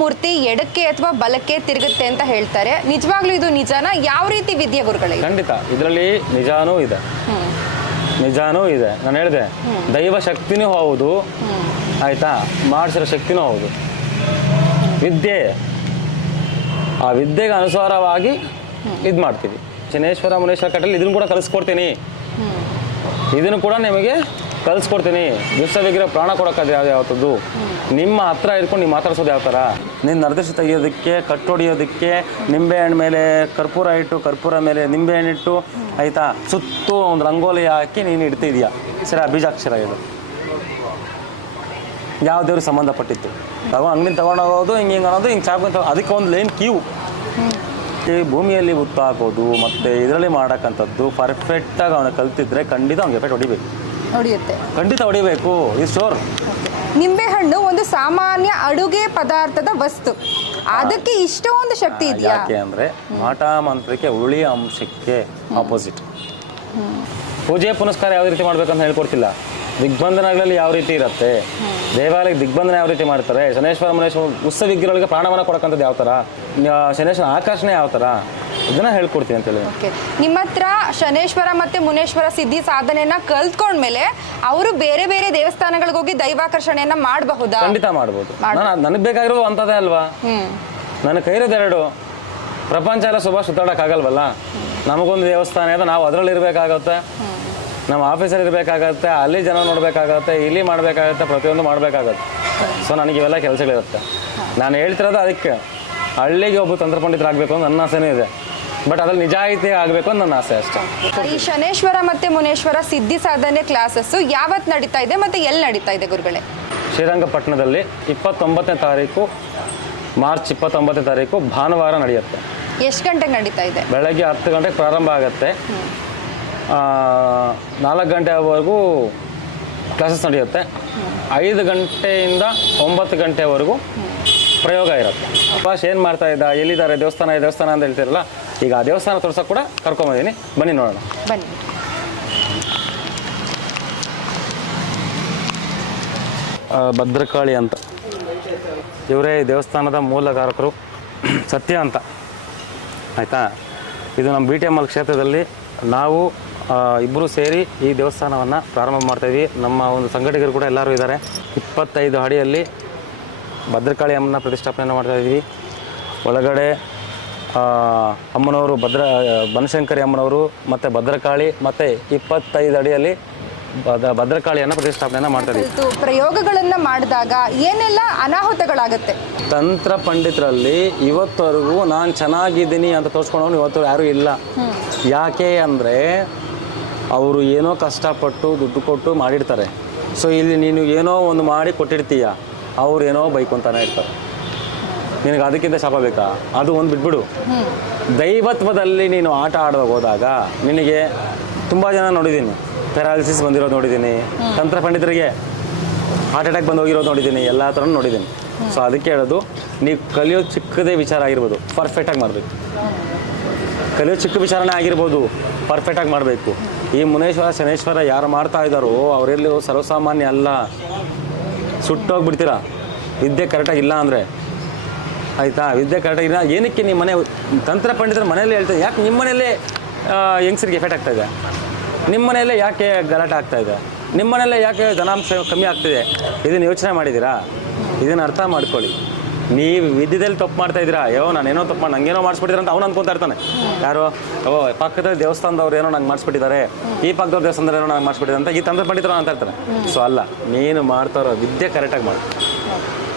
ಮೂರ್ತಿ ಎಡಕ್ಕೆ ಅಥವಾ ಬಲಕ್ಕೆ ತಿರುಗುತ್ತೆ ಅಂತ ಹೇಳ್ತಾರೆ. ನಿಜವಾಗ್ಲೂ ಇದು ನಿಜಾನ? ಯಾವ ರೀತಿ ವಿದ್ಯೆ ಗುರುಗಳೇ? ಖಂಡಿತ ಇದರಲ್ಲಿ ನಿಜಾನೂ ಇದೆ, ನಿಜಾನೂ ಇದೆ. ನಾನು ಹೇಳಿದೆ ದೈವ ಶಕ್ತಿನೂ ಹೌದು, ಆಯ್ತಾ, ಮಾಡಿಸಿರೋ ಶಕ್ತಿನೂ ಹೌದು. ವಿದ್ಯೆ, ಆ ವಿದ್ಯೆಗೆ ಅನುಸಾರವಾಗಿ ಇದು ಮಾಡ್ತೀವಿ. ಶನೇಶ್ವರ ಮುನೇಶ್ವರ ಕಟ್ಟಲ್ಲಿ ಇದನ್ನು ಕೂಡ ಕಲಿಸ್ಕೊಡ್ತೀನಿ, ಇದನ್ನು ಕೂಡ ನಿಮಗೆ ಕಲಿಸ್ಕೊಡ್ತೀನಿ. ವಿಶ್ವ ವಿಗ್ರಹ ಪ್ರಾಣ ಕೊಡೋಕ್ಕಾದ್ರೆ ಯಾವ್ದು ನಿಮ್ಮ ಹತ್ರ ಇಟ್ಕೊಂಡು ನೀವು ಮಾತಾಡ್ಸೋದು ಯಾವ ಥರ, ನೀನು ನರದರ್ಶಿ ತೆಗಿಯೋದಕ್ಕೆ, ಕಟ್ಟೊಡಿಯೋದಕ್ಕೆ ನಿಂಬೆಹಣ್ಣು ಮೇಲೆ ಕರ್ಪೂರ ಇಟ್ಟು, ಕರ್ಪೂರ ಮೇಲೆ ನಿಂಬೆಹಣ್ಣಿಟ್ಟು, ಆಯಿತಾ, ಸುತ್ತು ಒಂದು ರಂಗೋಲಿ ಹಾಕಿ ನೀನು ಇಡ್ತಿದ್ಯಾ. ಸರಿ, ಬೀಜಾಕ್ಷರ ಇದು ಯಾವ ದೇವ್ರಿಗೆ ಸಂಬಂಧಪಟ್ಟಿತ್ತು? ಅಂಗಡಿನ ತೊಗೊಂಡೋಗೋದು ಹಿಂಗೆ ಅನ್ನೋದು, ಹಿಂಗೆ ಚಾಕು ಅದಕ್ಕೆ ಒಂದು ಲೈನ್ ಕ್ಯೂ. ಈ ಭೂಮಿಯಲ್ಲಿ ಹುತ್ತು ಹಾಕೋದು ಮತ್ತು ಇದರಲ್ಲಿ ಮಾಡೋಕ್ಕಂಥದ್ದು ಪರ್ಫೆಕ್ಟಾಗಿ ಅವನು ಕಲ್ತಿದ್ರೆ ಖಂಡಿತ ಅವ್ನಿಗೆ ಎಫೆಕ್ಟ್ ಹೊಡಿಯುತ್ತೆ, ಖಂಡಿತ ಹೊಡಿಬೇಕು. ಇದು ಶೋರ್. ನಿಂಬೆಹಣ್ಣು ಒಂದು ಸಾಮಾನ್ಯ ಅಡುಗೆ ಪದಾರ್ಥದ ವಸ್ತು, ಅದಕ್ಕೆ ಇಷ್ಟೊಂದು ಶಕ್ತಿ ಇದೆಯಾ? ಯಾಕೆ ಅಂದರೆ ಮಾಟ ಮಂತ್ರಕ್ಕೆ ಉಳಿಯ ಅಂಶಕ್ಕೆ ಆಪೋಸಿಟ್. ಪೂಜೆ ಪುನಸ್ಕಾರ ಯಾವ ರೀತಿ ಮಾಡ್ಬೇಕಂತ ಹೇಳ್ಕೊಡ್ತಿಲ್ಲ. ದಿಗ್ಬಂಧನಗಳಲ್ಲಿ ಯಾವ ರೀತಿ ಇರುತ್ತೆ, ದೇವಾಲಯಕ್ಕೆ ದಿಗ್ಬಂಧನ ಯಾವ ರೀತಿ ಮಾಡ್ತಾರೆ, ಶನೇಶ್ವರ ಮುನೇಶ್ವರ ಉತ್ಸವ ವಿಗ್ರಹಗಳಿಗೆ ಪ್ರಾಣವನ್ನ ಕೊಡಕ್ಕಂಥದ್ದು ಯಾವ ಥರ, ಶನೇಶ್ವರ ಆಕರ್ಷಣೆ ಯಾವ ಥರ, ಇದನ್ನ ಹೇಳ್ಕೊಡ್ತೀನಿ ಅಂತೇಳಿ. ನಿಮ್ಮ ಹತ್ರ ಶನೇಶ್ವರ ಮತ್ತೆ ಮುನೇಶ್ವರ ಸಿದ್ಧಿ ಸಾಧನೆಯನ್ನ ಕಲ್ತ್ಕೊಂಡ್ಮೇಲೆ ಅವರು ಬೇರೆ ಬೇರೆ ದೇವಸ್ಥಾನಗಳಿಗೆ ಹೋಗಿ ದೈವಾಕರ್ಷಣೆಯನ್ನ ಮಾಡಬಹುದಾ? ಖಂಡಿತ ಮಾಡ್ಬೋದು. ನನಗೆ ಬೇಕಾಗಿರೋದು ಅಂಥದ್ದೇ ಅಲ್ವಾ, ನನ್ನ ಕೈರೋದು ಎರಡು. ಪ್ರಪಂಚ ಎಲ್ಲ ಸುತ್ತಾಡೋಕ್ಕಾಗಲ್ವಲ್ಲ. ನಮಗೊಂದು ದೇವಸ್ಥಾನ ಇದೆ, ನಾವು ಅದರಲ್ಲಿ ಇರಬೇಕಾಗತ್ತೆ, ನಮ್ಮ ಆಫೀಸಲ್ಲಿ ಇರಬೇಕಾಗತ್ತೆ, ಅಲ್ಲಿ ಜನ ನೋಡಬೇಕಾಗತ್ತೆ, ಇಲ್ಲಿ ಮಾಡಬೇಕಾಗತ್ತೆ, ಪ್ರತಿಯೊಂದು ಮಾಡಬೇಕಾಗತ್ತೆ. ಸೊ ನನಗೆ ಇವೆಲ್ಲ ಕೆಲಸಗಳಿರುತ್ತೆ. ನಾನು ಹೇಳ್ತಿರೋದು ಅದಕ್ಕೆ ಹಳ್ಳಿಗೆ ಒಬ್ಬ ತಂತ್ರ ಪಂಡಿತರಾಗಬೇಕು ಅಂತ ನನ್ನ ಆಸೆನೇ ಇದೆ. ಬಟ್ ಅದ್ರಲ್ಲಿ ನಿಜಾಯಿತಿ ಆಗಬೇಕು ಅಂತ ನನ್ನ ಆಸೆ ಅಷ್ಟೇ. ಈ ಶನೇಶ್ವರ ಮತ್ತೆ ಮುನೇಶ್ವರ ಸಿದ್ಧಿ ಸಾಧನೆ ಕ್ಲಾಸಸ್ ಯಾವತ್ತು ನಡೀತಾ ಇದೆ ಮತ್ತೆ ಎಲ್ಲಿ ನಡೀತಾ ಇದೆ ಗುರುಗಳೇ? ಶ್ರೀರಂಗಪಟ್ಟಣದಲ್ಲಿ 29ನೇ ತಾರೀಕು, ಮಾರ್ಚ್ 29ನೇ ತಾರೀಕು ಭಾನುವಾರ ನಡೆಯುತ್ತೆ. ಎಷ್ಟು ಗಂಟೆಗೆ ನಡೀತಾ ಇದೆ? ಬೆಳಗ್ಗೆ 10 ಗಂಟೆಗೆ ಪ್ರಾರಂಭ ಆಗುತ್ತೆ, 4 ಗಂಟೆವರೆಗೂ ಕ್ಲಾಸಸ್ ನಡೆಯುತ್ತೆ. 5 ಗಂಟೆಯಿಂದ 9 ಗಂಟೆವರೆಗೂ ಪ್ರಯೋಗ ಇರುತ್ತೆ. ಫಸ್ಟ್ ಏನು ಮಾಡ್ತಾ ಇದ್ದ, ಎಲ್ಲಿದ್ದಾರೆ ದೇವಸ್ಥಾನ ಅಂತ ಹೇಳ್ತಿರಲ್ಲ, ಈಗ ಆ ದೇವಸ್ಥಾನ ತೋರ್ಸೋಕೆ ಕೂಡ ಕರ್ಕೊಂಬಂದಿದ್ದೀನಿ, ಬನ್ನಿ ನೋಡೋಣ. ಬನ್ನಿ. ಭದ್ರಕಾಳಿ ಅಂತ ಇವರೇ ದೇವಸ್ಥಾನದ ಮೂಲಕಾರಕರು, ಸತ್ಯ ಅಂತ, ಆಯಿತಾ. ಇದು ನಮ್ಮ BTML ಕ್ಷೇತ್ರದಲ್ಲಿ ನಾವು ಇಬ್ಬರು ಸೇರಿ ಈ ದೇವಸ್ಥಾನವನ್ನು ಪ್ರಾರಂಭ ಮಾಡ್ತಾಯಿದ್ವಿ. ನಮ್ಮ ಒಂದು ಸಂಘಟಕರು ಕೂಡ ಎಲ್ಲರೂ ಇದ್ದಾರೆ. 25 ಅಡಿಯಲ್ಲಿ ಭದ್ರಕಾಳಿ ಅಮ್ಮನ ಪ್ರತಿಷ್ಠಾಪನೆಯನ್ನು ಮಾಡ್ತಾಯಿದ್ವಿ. ಒಳಗಡೆ ಅಮ್ಮನವರು ಬನಶಂಕರಿ ಅಮ್ಮನವರು ಮತ್ತು ಭದ್ರಕಾಳಿ ಮತ್ತು 25 ಅಡಿಯಲ್ಲಿ ಭದ್ರಕಾಳಿಯನ್ನು ಪ್ರತಿಷ್ಠಾಪನೆಯನ್ನು ಮಾಡ್ತಾಯಿದ್ವಿ. ಪ್ರಯೋಗಗಳನ್ನು ಮಾಡಿದಾಗ ಏನೆಲ್ಲ ಅನಾಹುತಗಳಾಗುತ್ತೆ? ತಂತ್ರ ಪಂಡಿತರಲ್ಲಿ ಇವತ್ತವರೆಗೂ ನಾನು ಚೆನ್ನಾಗಿದ್ದೀನಿ ಅಂತ ತೋರಿಸ್ಕೊಂಡವನು ಇವತ್ತು ಯಾರೂ ಇಲ್ಲ. ಯಾಕೆ ಅಂದರೆ ಅವರು ಏನೋ ಕಷ್ಟಪಟ್ಟು ದುಡ್ಡು ಕೊಟ್ಟು ಮಾಡಿರ್ತಾರೆ. ಸೊ ಇಲ್ಲಿ ನೀನು ಏನೋ ಒಂದು ಮಾಡಿ ಕೊಟ್ಟಿರ್ತೀಯ, ಅವ್ರು ಏನೋ ಬೈಕೊಂತಾನೆ ಇರ್ತಾರೆ. ನಿನಗೆ ಅದಕ್ಕಿಂತ ಶಾಪ ಬೇಕಾ? ಅದು ಒಂದು ಬಿಟ್ಬಿಡು. ದೈವತ್ವದಲ್ಲಿ ನೀನು ಆಟ ಆಡುವಾಗ ಹೋದಾಗ ನಿನಗೆ ತುಂಬ ಜನ ನೋಡಿದ್ದೀನಿ, ಪ್ಯಾರಾಲಿಸಿಸ್ ಬಂದಿರೋದು ನೋಡಿದ್ದೀನಿ, ತಂತ್ರ ಪಂಡಿತರಿಗೆ ಹಾರ್ಟ್ ಅಟ್ಯಾಕ್ ಬಂದು ಹೋಗಿರೋದು ನೋಡಿದ್ದೀನಿ, ಎಲ್ಲ ಥರ ನೋಡಿದ್ದೀನಿ. ಸೊ ಅದಕ್ಕೆ ಹೇಳೋದು, ನೀವು ಕಲಿಯೋದು ಚಿಕ್ಕದೇ ವಿಚಾರ ಆಗಿರ್ಬೋದು, ಪರ್ಫೆಕ್ಟಾಗಿ ಮಾಡಬೇಕು. ಕಲಿಯೋದು ಚಿಕ್ಕ ವಿಚಾರನೇ ಆಗಿರ್ಬೋದು, ಪರ್ಫೆಕ್ಟಾಗಿ ಮಾಡಬೇಕು. ಈ ಮುನೇಶ್ವರ ಶನೇಶ್ವರ ಯಾರು ಮಾಡ್ತಾ ಇದ್ದಾರೋ ಅವರೆಲ್ಲೂ ಸರ್ವಸಾಮಾನ್ಯ ಅಲ್ಲ. ಸುಟ್ಟೋಗ್ಬಿಡ್ತೀರಾ ವಿದ್ಯೆ ಕರೆಕ್ಟಾಗಿ ಇಲ್ಲ ಅಂದರೆ, ಆಯಿತಾ. ವಿದ್ಯೆ ಕರೆಕ್ಟಾಗಿ ಇಲ್ಲ ಏನಕ್ಕೆ ನಿಮ್ಮ ಮನೆ ತಂತ್ರ ಪಂಡಿತರ ಮನೆಯಲ್ಲೇ ಹೇಳ್ತಾರೆ, ಯಾಕೆ ನಿಮ್ಮ ಮನೆಯಲ್ಲೇ ಯಂಗ್ಸರಿಗೆ ಎಫೆಕ್ಟ್ ಆಗ್ತಾಯಿದೆ, ನಿಮ್ಮ ಮನೆಯಲ್ಲೇ ಯಾಕೆ ಗಲಾಟೆ ಆಗ್ತಾಯಿದೆ, ನಿಮ್ಮ ಮನೆಯಲ್ಲೇ ಯಾಕೆ ಧನಾಂಶ ಕಮ್ಮಿ ಆಗ್ತಿದೆ, ಇದನ್ನು ಯೋಚನೆ ಮಾಡಿದ್ದೀರಾ? ಇದನ್ನು ಅರ್ಥ ಮಾಡ್ಕೊಳ್ಳಿ. ನೀವು ವಿದ್ಯೆದಲ್ಲಿ ತಪ್ಪು ಮಾಡ್ತಾ ಇದ್ದೀರಾ, ನಾನೇನೋ ತಪ್ಪು ಮಾಡಿ ನಂಗೇನೋ ಮಾಡಿಸ್ಬಿಟ್ಟಿದ್ರೆ ಅಂತ ಅವ್ನು ಅನ್ಕೊತಾ ಇರ್ತಾನೆ. ಯಾರೋ ಪಕ್ಕದ ದೇವಸ್ಥಾನದವ್ರು ಏನೋ ನಂಗೆ ಮಾಡಿಸ್ಬಿಟ್ಟಿದ್ದಾರೆ, ಈ ಪಕ್ಕದವ್ರ ದೇವಸ್ಥಾನದವ್ರು ಏನೋ ನಂಗೆ ಮಾಡಿಸ್ಬಿಟ್ಟಿದ್ದಾರೆ ಅಂತ ಈ ತಂತ್ರ ಪಂಡಿತರು ಅಂತ ಇರ್ತಾರೆ. ಸೊ ಅಲ್ಲ, ನೀನು ಮಾಡ್ತಾರೋ ವಿದ್ಯೆ ಕರೆಕ್ಟಾಗಿ ಮಾಡಿ,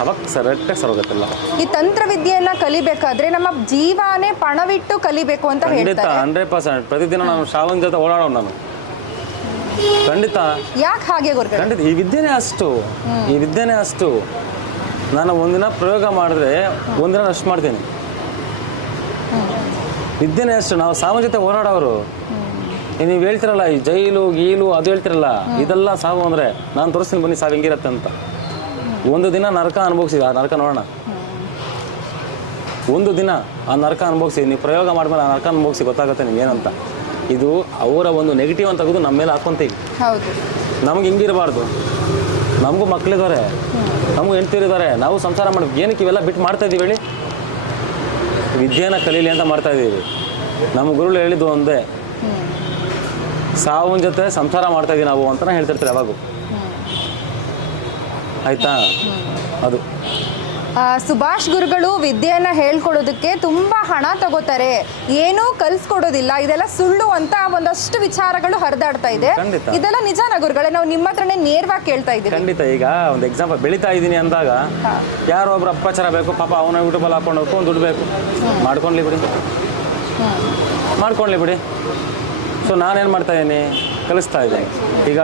ಅವಾಗ ಕರೆಕ್ಟಾಗಿ ಸರೋಗತ್ತಿಲ್ಲ. ಈ ತಂತ್ರ ವಿದ್ಯೆಯನ್ನ ಕಲಿಬೇಕಾದ್ರೆ ನಮ್ಮ ಜೀವನೇ ಪಣವಿಟ್ಟು ಕಲಿಬೇಕು ಅಂತ ಹೇಳ್ತಾರೆ. 100%. ಪ್ರತಿದಿನ ನಾನು ಶ್ರಾವಣ ಜೊತೆ ಓಡಾಡೋ ನಾನು ಖಂಡಿತ. ಯಾಕೆ ಹಾಗೆ ಗುರುಗಳೇ? ಖಂಡಿತ ಈ ವಿದ್ಯೆನೇ ಅಷ್ಟು. ನಾನು ಒಂದಿನ ಪ್ರಯೋಗ ಮಾಡಿದ್ರೆ ಒಂದಿನ ಅಷ್ಟು ಮಾಡ್ತೀನಿ. ವಿದ್ಯೆನೇ ಅಷ್ಟು. ನಾವು ಸಾವು ಜೊತೆ ಹೋರಾಡೋರು. ನೀವು ಹೇಳ್ತಿರಲ್ಲ ಈ ಜೈಲು ಗೀಲು ಅದು ಹೇಳ್ತಿರಲ್ಲ, ಇದೆಲ್ಲ ಸಾವು ಅಂದರೆ ನಾನು ತೋರಿಸ್ತೀನಿ ಬನ್ನಿ ಸಾವು ಹೆಂಗಿರತ್ತೆ ಅಂತ. ಒಂದು ದಿನ ನರಕ ಅನುಭವಿಸಿದ, ಆ ನರಕ ನೋಡೋಣ. ಒಂದು ದಿನ ಆ ನರಕ ಅನುಭವಿಸಿ, ನೀವು ಪ್ರಯೋಗ ಮಾಡಿದ್ಮೇಲೆ ಆ ನರಕ ಅನುಭವಿಸಿ ಗೊತ್ತಾಗುತ್ತೆ ನಿಮ್ಗೆ ಏನಂತ. ಇದು ಅವರ ಒಂದು ನೆಗೆಟಿವ್ ಅಂತ ತೆಗೆದು ನಮ್ಮ ಮೇಲೆ ಹಾಕ್ಕೊಂತೀವಿ. ಹೌದು, ನಮ್ಗೆ ಹಿಂಗಿರಬಾರ್ದು. ನಮಗೂ ಮಕ್ಕಳಿದ್ದಾರೆ, ನಮಗೂ ಹೆಂಡ್ತಿರಿದ್ದಾರೆ, ನಾವು ಸಂಸಾರ ಮಾಡ್ಬೇಕು. ಏನಕ್ಕೆ ಇವೆಲ್ಲ ಬಿಟ್ಟು ಮಾಡ್ತಾ ಇದ್ದೀವಿ ಹೇಳಿ? ವಿದ್ಯೆನ ಕಲೀಲಿ ಅಂತ ಮಾಡ್ತಾ ಇದ್ದೀವಿ. ನಮ್ಮ ಗುರುಗಳು ಹೇಳಿದ್ದು ಒಂದೇ, ಸಾವನ ಜೊತೆ ಸಂಸಾರ ಮಾಡ್ತಾ ಇದೀವಿ ನಾವು ಅಂತಲೇ ಹೇಳ್ತಿರ್ತಾರೆ ಯಾವಾಗೂ. ಆಯಿತಾ? ಅದು ಸುಭಾಷ್ ಗುರುಗಳು ವಿದ್ಯೆಯನ್ನ ಹೇಳ್ಕೊಡೋದಕ್ಕೆ ತುಂಬಾ ಹಣ ತಗೋತಾರೆ, ಏನೂ ಕಲ್ಸ್ಕೊಡೋದಿಲ್ಲ, ಇದೆಲ್ಲ ಸುಳ್ಳು ಅಂತ ಒಂದಷ್ಟು ವಿಚಾರಗಳು ಹರಿದಾಡ್ತಾ ಇದೆ. ಖಂಡಿತ. ಇದೆಲ್ಲ ನಿಜಾನ ಗುರುಗಳೇ? ನಾವು ನಿಮ್ಮ ಹತ್ರನೇ ನೇರವಾಗಿ ಕೇಳ್ತಾ ಇದ್ದೀವಿ. ಖಂಡಿತ. ಈಗ ಒಂದು ಎಕ್ಸಾಂಪಲ್, ಬೆಳೀತಾ ಇದ್ದೀನಿ ಅಂದಾಗ ಯಾರೋ ಒಬ್ರು ಅಪ್ಪಾಚಾರ ಬೇಕು, ಪಾಪ ಅವನ ಯೂಟ್ಯೂಬಲ್ಲಿ ಹಾಕೊಂಡು ಹೋಗ್ಕೊಂಡು ದುಡ್ಡು ಬೇಕು, ಮಾಡ್ಕೊಂಡ್ಲಿ ಬಿಡಿ. ಸೊ ನಾನೇನು ಮಾಡ್ತಾ ಇದ್ದೀನಿ, ಕಲಿಸ್ತಾ ಇದ್ದೀನಿ. ಈಗ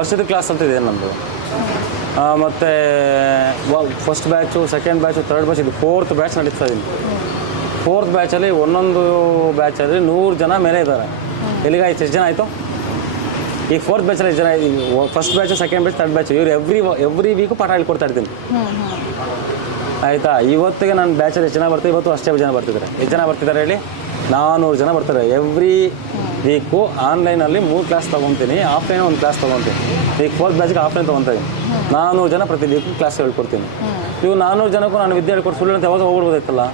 ವರ್ಷದ ಕ್ಲಾಸ್ ಅಂತ ಇದೆ ನಮ್ಮದು, ಮತ್ತು first batch, second batch, third batch, ಇದು 4th ಬ್ಯಾಚ್ ನಡೀತಾ ಇದ್ದೀನಿ. 4th ಬ್ಯಾಚಲ್ಲಿ ಒಂದೊಂದು ಬ್ಯಾಚಲ್ಲಿ 100 ಜನ ಮೇಲೆ ಇದ್ದಾರೆ. ಎಲ್ಲಿಗಾಯ್ತು? ಎಷ್ಟು ಜನ ಆಯಿತು? ಈಗ 4th ಬ್ಯಾಚಲ್ಲಿ ಎಷ್ಟು ಜನ? First batch, second batch, third batch, ಇವ್ರು ಎವ್ರಿ ವೀಕು ಪಾಠ ಹೇಳ್ಕೊಡ್ತಾ ಇರ್ತೀನಿ. ಆಯಿತಾ? ಇವತ್ತಿಗೆ ನನ್ನ ಬ್ಯಾಚಲ್ಲಿ ಎಷ್ಟು ಜನ ಬರ್ತೀವಿ? ಇವತ್ತು ಅಷ್ಟೇ ಜನ ಬರ್ತಿದ್ದಾರೆ. ಎಷ್ಟು ಜನ ಬರ್ತಿದ್ದಾರೆ ಹೇಳಿ? 400 ಜನ ಬರ್ತಾರೆ. ಎವ್ರಿ ವೀಕು ಆನ್ಲೈನಲ್ಲಿ 3 ಕ್ಲಾಸ್ ತೊಗೊತೀನಿ, ಆಫ್ಲೈನ್ 1 ಕ್ಲಾಸ್ ತೊಗೊತೀನಿ. ಈಗ 4th ಬ್ಯಾಚ್ಗೆ ಆಫ್ಲೈನ್ ತೊಗೊತೀನಿ. 400 ಜನ ಪ್ರತಿ ವೀಕು ಕ್ಲಾಸ್ ಹೇಳ್ಕೊಡ್ತೀನಿ. ಇವು 400 ಜನಕ್ಕೂ ನಾನು ವಿದ್ಯೆ ಹೇಳ್ಕೊಟ್ಟು ಸುಳ್ಳು ಅಂತ ಯಾವಾಗ ಹೋಗ್ಬೋದಾಯ್ತಲ್ಲ?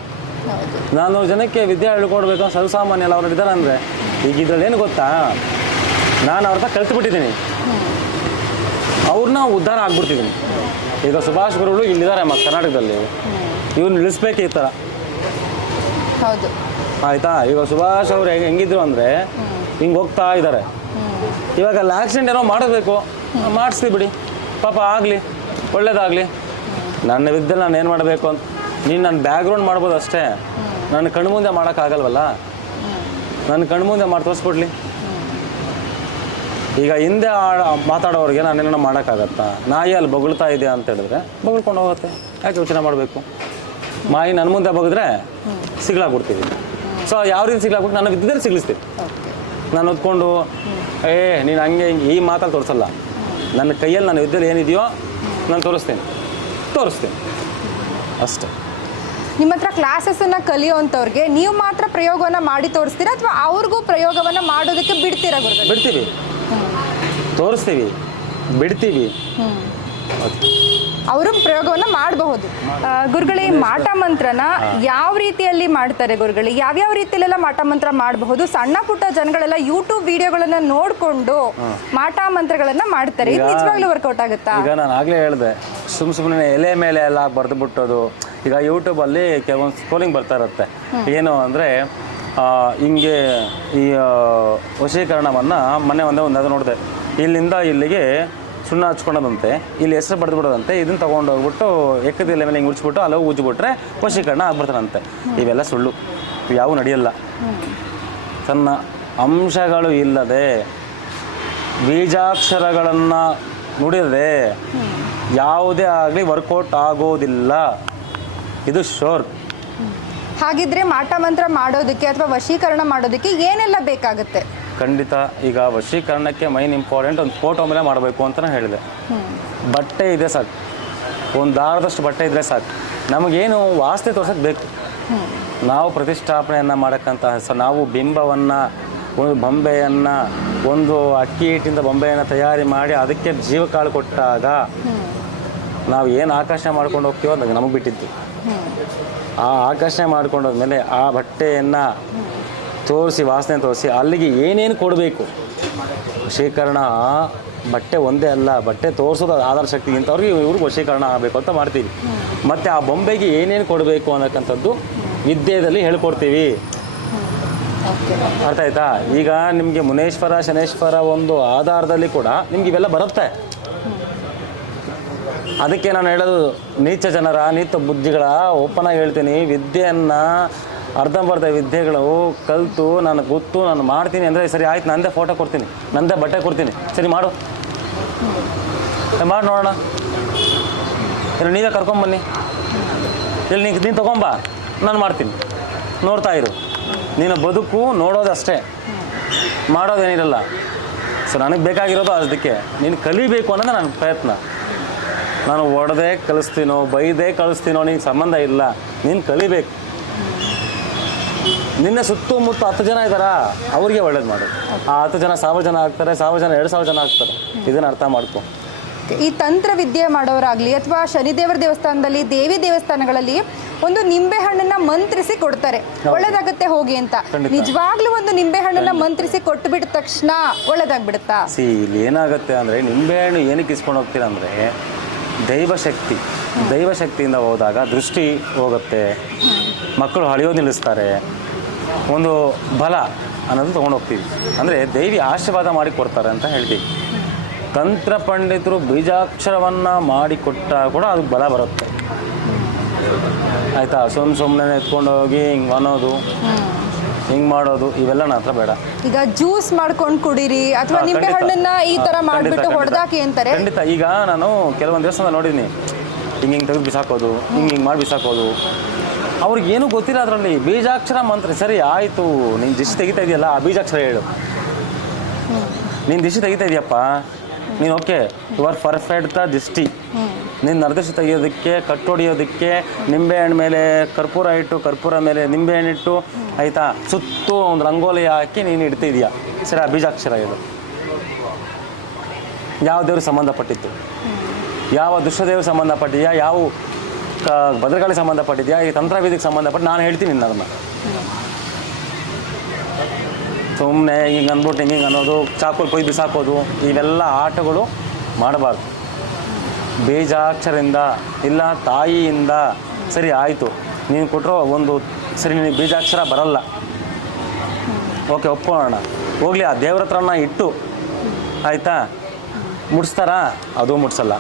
400 ಜನಕ್ಕೆ ವಿದ್ಯೆ ಹೇಳ್ಕೊಡ್ಬೇಕು ಸರ್ವಸಾಮಾನ್ಯ ಎಲ್ಲ ಅವ್ರು ಇದ್ದಾರೆ ಅಂದರೆ, ಈಗ ಇದ್ರಲ್ಲಿ ಏನು ಗೊತ್ತಾ, ನಾನು ಅವ್ರ ಹತ್ರ ಕಲ್ತ್ಬಿಟ್ಟಿದ್ದೀನಿ, ಅವ್ರನ್ನ ಉದ್ಧಾರ ಆಗ್ಬಿಡ್ತಿದ್ದೀನಿ. ಈಗ ಸುಭಾಷ್ ಗುರುಗಳು ಇಲ್ಲಿದ್ದಾರೆ ಕರ್ನಾಟಕದಲ್ಲಿ, ಇವ್ರನ್ನ ನಿಲ್ಲಿಸ್ಬೇಕು ಈ ಥರ. ಹೌದು. ಆಯಿತಾ? ಈಗ ಸುಭಾಷ್ ಅವ್ರು ಹೆಂಗಿದ್ರು ಅಂದರೆ ಹಿಂಗೆ ಹೋಗ್ತಾ ಇದ್ದಾರೆ. ಇವಾಗ ಅಲ್ಲಿ ಆಕ್ಸಿಡೆಂಟ್ ಏನೋ ಮಾಡಬೇಕು, ಮಾಡಿಸ್ತೀವಿ ಬಿಡಿ, ಪಾಪ ಆಗಲಿ, ಒಳ್ಳೇದಾಗಲಿ. ನನ್ನ ವಿದ್ಯೆ ನಾನು ಏನು ಮಾಡಬೇಕು ಅಂತ ನೀನು ನನ್ನ ಬ್ಯಾಕ್ಗ್ರೌಂಡ್ ಮಾಡ್ಬೋದು ಅಷ್ಟೇ, ನನ್ನ ಕಣ್ಣು ಮುಂದೆ ಮಾಡೋಕ್ಕಾಗಲ್ವಲ್ಲ. ನನ್ನ ಕಣ್ಣು ಮುಂದೆ ಮಾಡಿ ತೋರಿಸ್ಬಿಡ್ಲಿ. ಈಗ ಹಿಂದೆ ಮಾತಾಡೋರಿಗೆ ನಾನೇನೋ ಮಾಡೋಕ್ಕಾಗತ್ತಾ? ನಾಯಿ ಅಲ್ಲಿ ಬೊಗಳ್ತಾ ಇದೆ ಅಂತ ಹೇಳಿದ್ರೆ ಬೊಗಳ್ಕೊಂಡು ಹೋಗುತ್ತೆ, ಯಾಕೆ ಯೋಚನೆ ಮಾಡಬೇಕು? ಮಾಯಿ ನನ್ನ ಮುಂದೆ ಬಗಿದ್ರೆ ಸಿಗ್ಲಾಗ್ಬಿಡ್ತೀವಿ. ಸೊ ಯಾವ ರೀತಿ ಸಿಗ್ಲಾಗ್ಬಿಟ್ಟು ನನ್ನ ವಿದ್ಯೆದಲ್ಲಿ ಸಿಗ್ಲಿಸ್ತೀವಿ. ನಾನು ಹೊತ್ಕೊಂಡು ನೀನು ಹಂಗೆ ಹಿಂಗೆ ಈ ಮಾತಲ್ಲಿ ತೋರಿಸಲ್ಲ, ನನ್ನ ಕೈಯಲ್ಲಿ ನನ್ನ ವಿದ್ಯೆಯಲ್ಲಿ ಏನಿದೆಯೋ ನಾನು ತೋರಿಸ್ತೀನಿ ಅಷ್ಟೇ. ನಿಮ್ಮ ಹತ್ರ ಕ್ಲಾಸಸ್ಸನ್ನು ಕಲಿಯೋವಂಥವ್ರಿಗೆ ನೀವು ಮಾತ್ರ ಪ್ರಯೋಗವನ್ನು ಮಾಡಿ ತೋರಿಸ್ತೀರಾ ಅಥವಾ ಅವ್ರಿಗೂ ಪ್ರಯೋಗವನ್ನು ಮಾಡೋದಕ್ಕೆ ಬಿಡ್ತೀರಾ ಗುರುಗಳು? ಬಿಡ್ತೀವಿ, ತೋರಿಸ್ತೀವಿ, ಬಿಡ್ತೀವಿ. ಅವರು ಪ್ರಯೋಗವನ್ನು ಮಾಡಬಹುದು. ಗುರುಗಳೇ, ಮಾಟ ಮಂತ್ರನ ಯಾವ ರೀತಿಯಲ್ಲಿ ಮಾಡ್ತಾರೆ ಗುರುಗಳೇ? ಯಾವ್ಯಾವ ರೀತಿಯಲ್ಲೆಲ್ಲ ಮಾಟ ಮಂತ್ರ ಮಾಡಬಹುದು? ಸಣ್ಣ ಪುಟ್ಟ ಜನಗಳೆಲ್ಲ ಯೂಟ್ಯೂಬ್ ವಿಡಿಯೋಗಳನ್ನ ನೋಡಿಕೊಂಡು ಮಾಟ ಮಂತ್ರಗಳನ್ನ ಮಾಡ್ತಾರೆ, ಇದು ನಿಜವಾಗ್ಲೂ ವರ್ಕೌಟ್ ಆಗುತ್ತಾ? ಈಗ ನಾನು ಆಗಲೇ ಹೇಳಿದೆ, ಸುಮ್ಮನೆ ಎಲೆ ಮೇಲೆ ಎಲ್ಲ ಬರೆದು ಬಿಟ್ಟೋದು. ಈಗ ಯೂಟ್ಯೂಬಲ್ಲಿ ಕೆಲವೊಂದು ಸ್ಕ್ರೋಲಿಂಗ್ ಬರ್ತಾ ಇರುತ್ತೆ, ಏನು ಅಂದರೆ ಹಿಂಗೆ ಈ ವಶೀಕರಣವನ್ನು ಮೊನ್ನೆ ಒಂದಾದ್ರು ನೋಡಿದೆ, ಇಲ್ಲಿಂದ ಇಲ್ಲಿಗೆ ಸುಣ್ಣ ಹಚ್ಕೊಳೋದಂತೆ, ಇಲ್ಲಿ ಹೆಸರು ಬರೆದು ಬಿಡೋದಂತೆ, ಇದನ್ನು ತೊಗೊಂಡು ಹೋಗ್ಬಿಟ್ಟು ಎಕ್ಕದ ಎಲೆ ಮೇಲೆ ಹಿಂಗೆ ಉಜ್ಬಿಟ್ಟು ಅಲ್ಲೂ ಉಜ್ಜಿಬಿಟ್ರೆ ವಶೀಕರಣ ಆಗ್ಬಿಡ್ತಾರಂತೆ. ಇವೆಲ್ಲ ಸುಳ್ಳು, ಯಾವೂ ನಡೆಯಲ್ಲ. ತನ್ನ ಅಂಶಗಳು ಇಲ್ಲದೆ ಬೀಜಾಕ್ಷರಗಳನ್ನು ನುಡಿಯದೆ ಯಾವುದೇ ಆಗಲಿ ವರ್ಕೌಟ್ ಆಗೋದಿಲ್ಲ, ಇದು ಶೋರ್. ಹಾಗಿದ್ರೆ ಮಾಟ ಮಂತ್ರ ಮಾಡೋದಕ್ಕೆ ಅಥವಾ ವಶೀಕರಣ ಮಾಡೋದಕ್ಕೆ ಏನೆಲ್ಲ ಬೇಕಾಗುತ್ತೆ? ಖಂಡಿತ. ಈಗ ವಶೀಕರಣಕ್ಕೆ ಮೈನ್ ಇಂಪಾರ್ಟೆಂಟ್ ಒಂದು ಫೋಟೋ ಮೇಲೆ ಮಾಡಬೇಕು ಅಂತಲೇ ಹೇಳಿದೆ. ಬಟ್ಟೆ ಇದೆ ಸಾಕು, ಒಂದು ದಾರದಷ್ಟು ಬಟ್ಟೆ ಇದ್ದರೆ ಸಾಕು. ನಮಗೇನು ವಾಸ್ತೆ ತೋರ್ಸೋಕ್ಕೆ ಬೇಕು. ನಾವು ಪ್ರತಿಷ್ಠಾಪನೆಯನ್ನು ಮಾಡೋಕ್ಕಂತ ನಾವು ಬಿಂಬವನ್ನು, ಒಂದು ಬೊಂಬೆಯನ್ನು, ಒಂದು ಅಕ್ಕಿ ಹಿಟ್ಟಿಂದ ಬೊಂಬೆಯನ್ನು ತಯಾರಿ ಮಾಡಿ ಅದಕ್ಕೆ ಜೀವಕಾಳು ಕೊಟ್ಟಾಗ ನಾವು ಏನು ಆಕರ್ಷಣೆ ಮಾಡ್ಕೊಂಡು ಹೋಗ್ತೀವೋ ಅದು ನಮಗೆ ಬಿಟ್ಟಿದ್ದು. ಆ ಆಕರ್ಷಣೆ ಮಾಡ್ಕೊಂಡೋದ್ಮೇಲೆ ಆ ಬಟ್ಟೆಯನ್ನು ತೋರಿಸಿ, ವಾಸನೆ ತೋರಿಸಿ ಅಲ್ಲಿಗೆ ಏನೇನು ಕೊಡಬೇಕು. ವಶೀಕರಣ ಬಟ್ಟೆ ಒಂದೇ ಅಲ್ಲ, ಬಟ್ಟೆ ತೋರಿಸೋದು ಆಧಾರ ಶಕ್ತಿಗಿಂತವ್ರಿಗೆ ಇವ್ರಿಗೆ ವಶೀಕರಣ ಆಗಬೇಕು ಅಂತ ಮಾಡ್ತೀವಿ. ಮತ್ತು ಆ ಬೊಂಬೆಗೆ ಏನೇನು ಕೊಡಬೇಕು ಅನ್ನೋಕ್ಕಂಥದ್ದು ವಿದ್ಯೆಯಲ್ಲಿ ಹೇಳ್ಕೊಡ್ತೀವಿ. ಅರ್ಥ ಆಯ್ತಾ? ಈಗ ನಿಮಗೆ ಮುನೇಶ್ವರ ಶನೇಶ್ವರ ಒಂದು ಆಧಾರದಲ್ಲಿ ಕೂಡ ನಿಮ್ಗೆ ಇವೆಲ್ಲ ಬರುತ್ತೆ. ಅದಕ್ಕೆ ನಾನು ಹೇಳೋದು, ನೀಚ ಜನರ ನೀಚ ಬುದ್ಧಿಗಳ ಓಪನಾಗಿ ಹೇಳ್ತೀನಿ, ವಿದ್ಯೆಯನ್ನು ಅರ್ಧಂಬರ್ಧ ವಿದ್ಯೆಗಳು ಕಲಿತು ನನಗೆ ಗೊತ್ತು, ನಾನು ಮಾಡ್ತೀನಿ ಅಂದರೆ ಸರಿ ಆಯ್ತು, ನಂದೇ ಫೋಟೋ ಕೊಡ್ತೀನಿ, ನಂದೇ ಬಟ್ಟೆ ಕೊಡ್ತೀನಿ, ಸರಿ ಮಾಡು, ಮಾಡಿ ನೋಡೋಣ, ಇಲ್ಲ ನೀವೇ ಕರ್ಕೊಂಬನ್ನಿ, ಇಲ್ಲಿ ನೀನು ತೊಗೊಂಬಾ, ನಾನು ಮಾಡ್ತೀನಿ, ನೋಡ್ತಾ ಇರು. ನೀನು ಬದುಕು ನೋಡೋದಷ್ಟೇ, ಮಾಡೋದೇನಿರಲ್ಲ. ಸೊ ನನಗೆ ಬೇಕಾಗಿರೋದು ಅದಕ್ಕೆ ನೀನು ಕಲಿಬೇಕು ಅನ್ನೋದು ನನ್ನ ಪ್ರಯತ್ನ. ನಾನು ಹೊಡೆದೇ ಕಲಿಸ್ತೀನೋ ಬೈದೇ ಕಳಿಸ್ತೀನೋ ನಿನಗೆ ಸಂಬಂಧ ಇಲ್ಲ, ನೀನು ಕಲಿಬೇಕು. ನಿನ್ನೆ ಸುತ್ತಮುತ್ತ 10 ಜನ ಇದ್ದಾರಾ, ಅವ್ರಿಗೆ ಒಳ್ಳೇದು ಮಾಡು. ಆ 10 ಜನ 1000 ಜನ ಆಗ್ತಾರೆ, 1000 ಜನ 2000 ಜನ ಆಗ್ತಾರೆ. ಇದನ್ನು ಅರ್ಥ ಮಾಡ್ಕೊ. ಈ ತಂತ್ರ ವಿದ್ಯೆ ಮಾಡೋರಾಗ್ಲಿ ಅಥವಾ ಶನಿದೇವರ ದೇವಸ್ಥಾನದಲ್ಲಿ ದೇವಿ ದೇವಸ್ಥಾನಗಳಲ್ಲಿ ಒಂದು ನಿಂಬೆ ಹಣ್ಣನ್ನ ಮಂತ್ರಿಸಿ ಕೊಡ್ತಾರೆ, ಒಳ್ಳೇದಾಗತ್ತೆ ಹೋಗಿ ಅಂತ. ನಿಜವಾಗ್ಲೂ ಒಂದು ನಿಂಬೆ ಹಣ್ಣನ್ನ ಮಂತ್ರಿಸಿ ಕೊಟ್ಟು ಬಿಟ್ಟ ತಕ್ಷಣ ಒಳ್ಳೇದಾಗ್ಬಿಡುತ್ತಾ? ಇಲ್ಲಿ ಏನಾಗುತ್ತೆ ಅಂದರೆ, ನಿಂಬೆಹಣ್ಣು ಏನಕ್ಕೆ ಇಸ್ಕೊಂಡು ಹೋಗ್ತೀರಾ ಅಂದರೆ ದೈವಶಕ್ತಿಯಿಂದ ಹೋದಾಗ ದೃಷ್ಟಿ ಹೋಗುತ್ತೆ, ಮಕ್ಕಳು ಅಳಿಯೋದು ನಿಲ್ಲಿಸ್ತಾರೆ, ಒಂದು ಬಲ ಅನ್ನೋದು ತೊಗೊಂಡು ಹೋಗ್ತೀವಿ. ಅಂದರೆ ದೈವಿ ಆಶೀರ್ವಾದ ಮಾಡಿ ಕೊಡ್ತಾರೆ ಅಂತ ಹೇಳ್ತೀವಿ. ತಂತ್ರ ಪಂಡಿತರು ಬೀಜಾಕ್ಷರವನ್ನು ಮಾಡಿಕೊಟ್ಟಾಗ ಕೂಡ ಅದಕ್ಕೆ ಬಲ ಬರುತ್ತೆ. ಆಯಿತಾ? ಸುಮ್ಮನೆ ಎತ್ಕೊಂಡು ಹೋಗಿ ಹಿಂಗೆ ಅನ್ನೋದು, ಹಿಂಗೆ ಮಾಡೋದು ಇವೆಲ್ಲ ನನ್ನ ಹತ್ರ ಬೇಡ. ಈಗ ಜ್ಯೂಸ್ ಮಾಡ್ಕೊಂಡು ಕುಡೀರಿ ಅಥವಾ ನಿಂಬೆ ಹಣ್ಣನ್ನ ಈ ಥರ ಮಾಡಿಬಿಟ್ಟು ಹೊಡೆದಾಕಿ ಅಂತಾರೆ. ಖಂಡಿತ. ಈಗ ನಾನು ಕೆಲವೊಂದು ದೇವಸ್ಥಾನ ನೋಡಿದ್ದೀನಿ, ಹಿಂಗೆ ತೆಗೆದು ಬಿಸಾಕೋದು, ಹಿಂಗೆ ಮಾಡಿ ಬಿಸಾಕೋದು. ಅವ್ರಿಗೆ ಏನೂ ಗೊತ್ತಿಲ್ಲ ಅದರಲ್ಲಿ. ಬೀಜಾಕ್ಷರ ಮಂತ್ರ ಸರಿ ಆಯಿತು, ನೀನು ದಿಶೆ ತೆಗಿತಾ ಇದೆಯಲ್ಲ, ಆ ಬೀಜಾಕ್ಷರ ಹೇಳು. ನೀನು ದಿಶೆ ತೆಗಿತಾ ಇದೆಯಪ್ಪ, ನೀನು okay, you are perfect the ದಿಷ್ಟಿ. ನೀನು ನರದೃಷ್ಟಿ ತೆಗಿಯೋದಕ್ಕೆ, ಕಟ್ಟೊಡಿಯೋದಕ್ಕೆ ನಿಂಬೆ ಹಣ್ಣು ಮೇಲೆ ಕರ್ಪೂರ ಇಟ್ಟು, ಕರ್ಪೂರ ಮೇಲೆ ನಿಂಬೆ ಹಣ್ಣಿಟ್ಟು, ಆಯಿತಾ, ಸುತ್ತು ಒಂದು ರಂಗೋಲಿ ಹಾಕಿ ನೀನು ಇಡ್ತಿದ್ಯಾ. ಸರಿ, ಆ ಬೀಜಾಕ್ಷರ ಹೇಳು. ಯಾವ ದೇವ್ರಿಗೆ ಸಂಬಂಧಪಟ್ಟಿತ್ತು, ಯಾವ ದುಷ್ಟದೇವ್ರಿಗೆ ಸಂಬಂಧಪಟ್ಟಿದೆಯಾ, ಯಾವ ಭದ್ರಕಾಳಿಗೆ ಸಂಬಂಧಪಟ್ಟಿದೆಯಾ, ಈ ತಂತ್ರವಿಧಿಗೆ ಸಂಬಂಧಪಟ್ಟು ನಾನು ಹೇಳ್ತೀನಿ ಅದನ್ನು. ಸುಮ್ಮನೆ ಹಿಂಗೆ ಅಂದ್ಬಿಟ್ಟು ಹಿಂಗೆ ಅನ್ನೋದು, ಚಾಕುಲ್ ಕೊಯ್ದು ಬಿಸಾಕೋದು, ಇವೆಲ್ಲ ಆಟಗಳು ಮಾಡಬಾರ್ದು. ಬೀಜಾಕ್ಷರದಿಂದ ಇಲ್ಲ ತಾಯಿಯಿಂದ ಸರಿ ಆಯಿತು, ನೀನು ಕೊಟ್ಟರೋ ಒಂದು ಸರಿ ನಿನಗೆ ಬೀಜಾಕ್ಷರ ಬರಲ್ಲ, ಓಕೆ ಒಪ್ಕೊಳ್ಳೋಣ, ಹೋಗಲಿ ಆ ದೇವ್ರ ಹತ್ರನ ಇಟ್ಟು, ಆಯಿತಾ, ಮುಡಿಸ್ತಾರಾ? ಅದು ಮುಡ್ಸಲ್ಲ.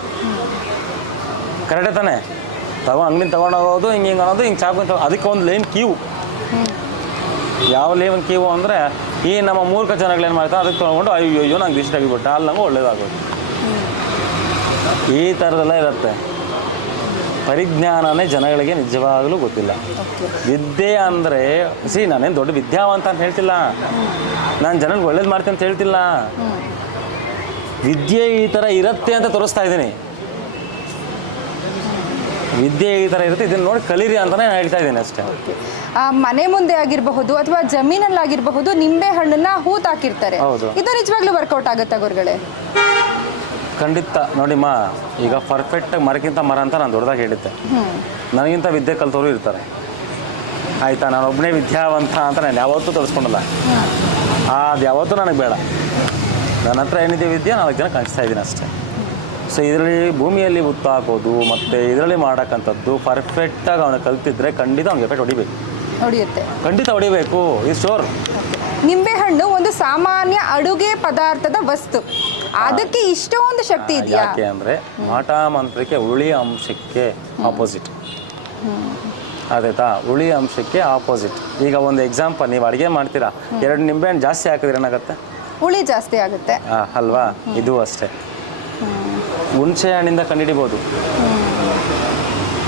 ಕರೆಕ್ಟೇ ತಾನೆ? ಅಂಗಡಿನ ತೊಗೊಂಡೋಗೋದು, ಹಿಂಗೆ ಅನ್ನೋದು, ಹಿಂಗೆ ಚಾಕು ಅದಕ್ಕೆ ಒಂದು ಲೈನ್ ಕೀವು. ಯಾವ ಲೇವನ್ ಕೀವು ಅಂದರೆ, ಈ ನಮ್ಮ ಮೂರ್ಖ ಜನಗಳೇನು ಮಾಡ್ತಾರೆ, ಅದಕ್ಕೆ ತೊಗೊಂಡು ಅಯ್ಯೋ ನಂಗೆ ದಿಷ್ಟ ಆಗಿಬಿಟ್ಟೆ, ಅಲ್ಲಿ ನಂಗೆ ಒಳ್ಳೇದಾಗೋದು. ಈ ಥರದೆಲ್ಲ ಇರುತ್ತೆ. ಪರಿಜ್ಞಾನನೇ ಜನಗಳಿಗೆ ನಿಜವಾಗಲೂ ಗೊತ್ತಿಲ್ಲ. ವಿದ್ಯೆ ಅಂದರೆ ನಾನೇನು ದೊಡ್ಡ ವಿದ್ಯಾವಂತ ಅಂತ ಹೇಳ್ತಿಲ್ಲ, ನಾನು ಜನಗಳಿಗೆ ಒಳ್ಳೇದು ಮಾಡ್ತೀನಿ ಅಂತ ಹೇಳ್ತಿಲ್ಲ. ವಿದ್ಯೆ ಈ ಥರ ಇರುತ್ತೆ ಅಂತ ತೋರಿಸ್ತಾ ಇದ್ದೀನಿ. ವಿದ್ಯೆ ಈ ಥರ ಇರುತ್ತೆ, ಇದನ್ನು ನೋಡಿ ಕಲೀರಿ ಅಂತಲೇ ನಾನು ಹೇಳ್ತಾ ಇದ್ದೀನಿ ಅಷ್ಟೇ. ಮನೆ ಮುಂದೆ ಆಗಿರಬಹುದು ಅಥವಾ ಜಮೀನಲ್ಲಿ ಆಗಿರಬಹುದು ನಿಂಬೆ ಹಣ್ಣನ್ನ ಹೂತಾಕಿರ್ತಾರೆ. ಇದು ನಿಜವಾಗ್ಲೂ ವರ್ಕೌಟ್ ಆಗುತ್ತಾ ಗುರುಗಳೇ? ಖಂಡಿತ. ನೋಡಿಮ್ಮ, ಈಗ ಪರ್ಫೆಕ್ಟಾಗಿ ಮರಕ್ಕಿಂತ ಮರ ಅಂತ ನಾನು ದೊಡ್ಡದಾಗಿ ಹೇಳಿದ್ದೆ. ನನಗಿಂತ ವಿದ್ಯೆ ಕಲ್ತವರು ಇರ್ತಾರೆ, ಆಯಿತಾ. ನಾನು ಒಬ್ಬನೇ ವಿದ್ಯಾವಂತ ಅಂತ ನಾನು ಯಾವತ್ತೂ ತೋರಿಸ್ಕೊಂಡಲ್ಲ. ಅದು ಯಾವತ್ತೂ ನನಗೆ ಬೇಡ. ನನ್ನ ಹತ್ರ ಏನಿದೆ ವಿದ್ಯೆ, 4 ಜನ ಕಲಿಸ್ತಾ ಇದ್ದೀನಿ ಅಷ್ಟೇ. ಸೊ ಇದರಲ್ಲಿ ಭೂಮಿಯಲ್ಲಿ ಹುತ್ತು ಹಾಕೋದು ಮತ್ತು ಇದರಲ್ಲಿ ಮಾಡೋಕ್ಕಂಥದ್ದು ಪರ್ಫೆಕ್ಟಾಗಿ ಅವನು ಕಲ್ತಿದ್ರೆ ಖಂಡಿತ ಅವ್ನಿಗೆ ಎಫೆಕ್ಟ್ ಹೊಡಿಯುತ್ತೆ. ಖಂಡಿತ ಹೊಡಿಬೇಕು. ಇದು ಶೋರ್. ನಿಂಬೆಹಣ್ಣು ಒಂದು ಸಾಮಾನ್ಯ ಅಡುಗೆ ಪದಾರ್ಥದ ವಸ್ತು, ಅದಕ್ಕೆ ಇಷ್ಟೊಂದು ಶಕ್ತಿ ಇದೆಯಾ? ಯಾಕೆ ಅಂದರೆ ಮಾಟ ಮಂತ್ರಕ್ಕೆ ಹುಳಿ ಅಂಶಕ್ಕೆ ಆಪೋಸಿಟ್. ಆಯ್ತಾ? ಹುಳಿ ಅಂಶಕ್ಕೆ ಆಪೋಸಿಟ್. ಈಗ ಒಂದು ಎಕ್ಸಾಂಪಲ್, ನೀವು ಅಡುಗೆ ಮಾಡ್ತೀರಾ, 2 ನಿಂಬೆಹಣ್ಣು ಜಾಸ್ತಿ ಹಾಕಿದ್ರೆ ಏನಾಗುತ್ತೆ? ಹುಳಿ ಜಾಸ್ತಿ ಆಗುತ್ತೆ ಅಲ್ವಾ? ಇದು ಅಷ್ಟೇ. ಹುಣಸೆ ಹಣ್ಣಿಂದ ಕಂಡುಹಿಡಿಬೋದು.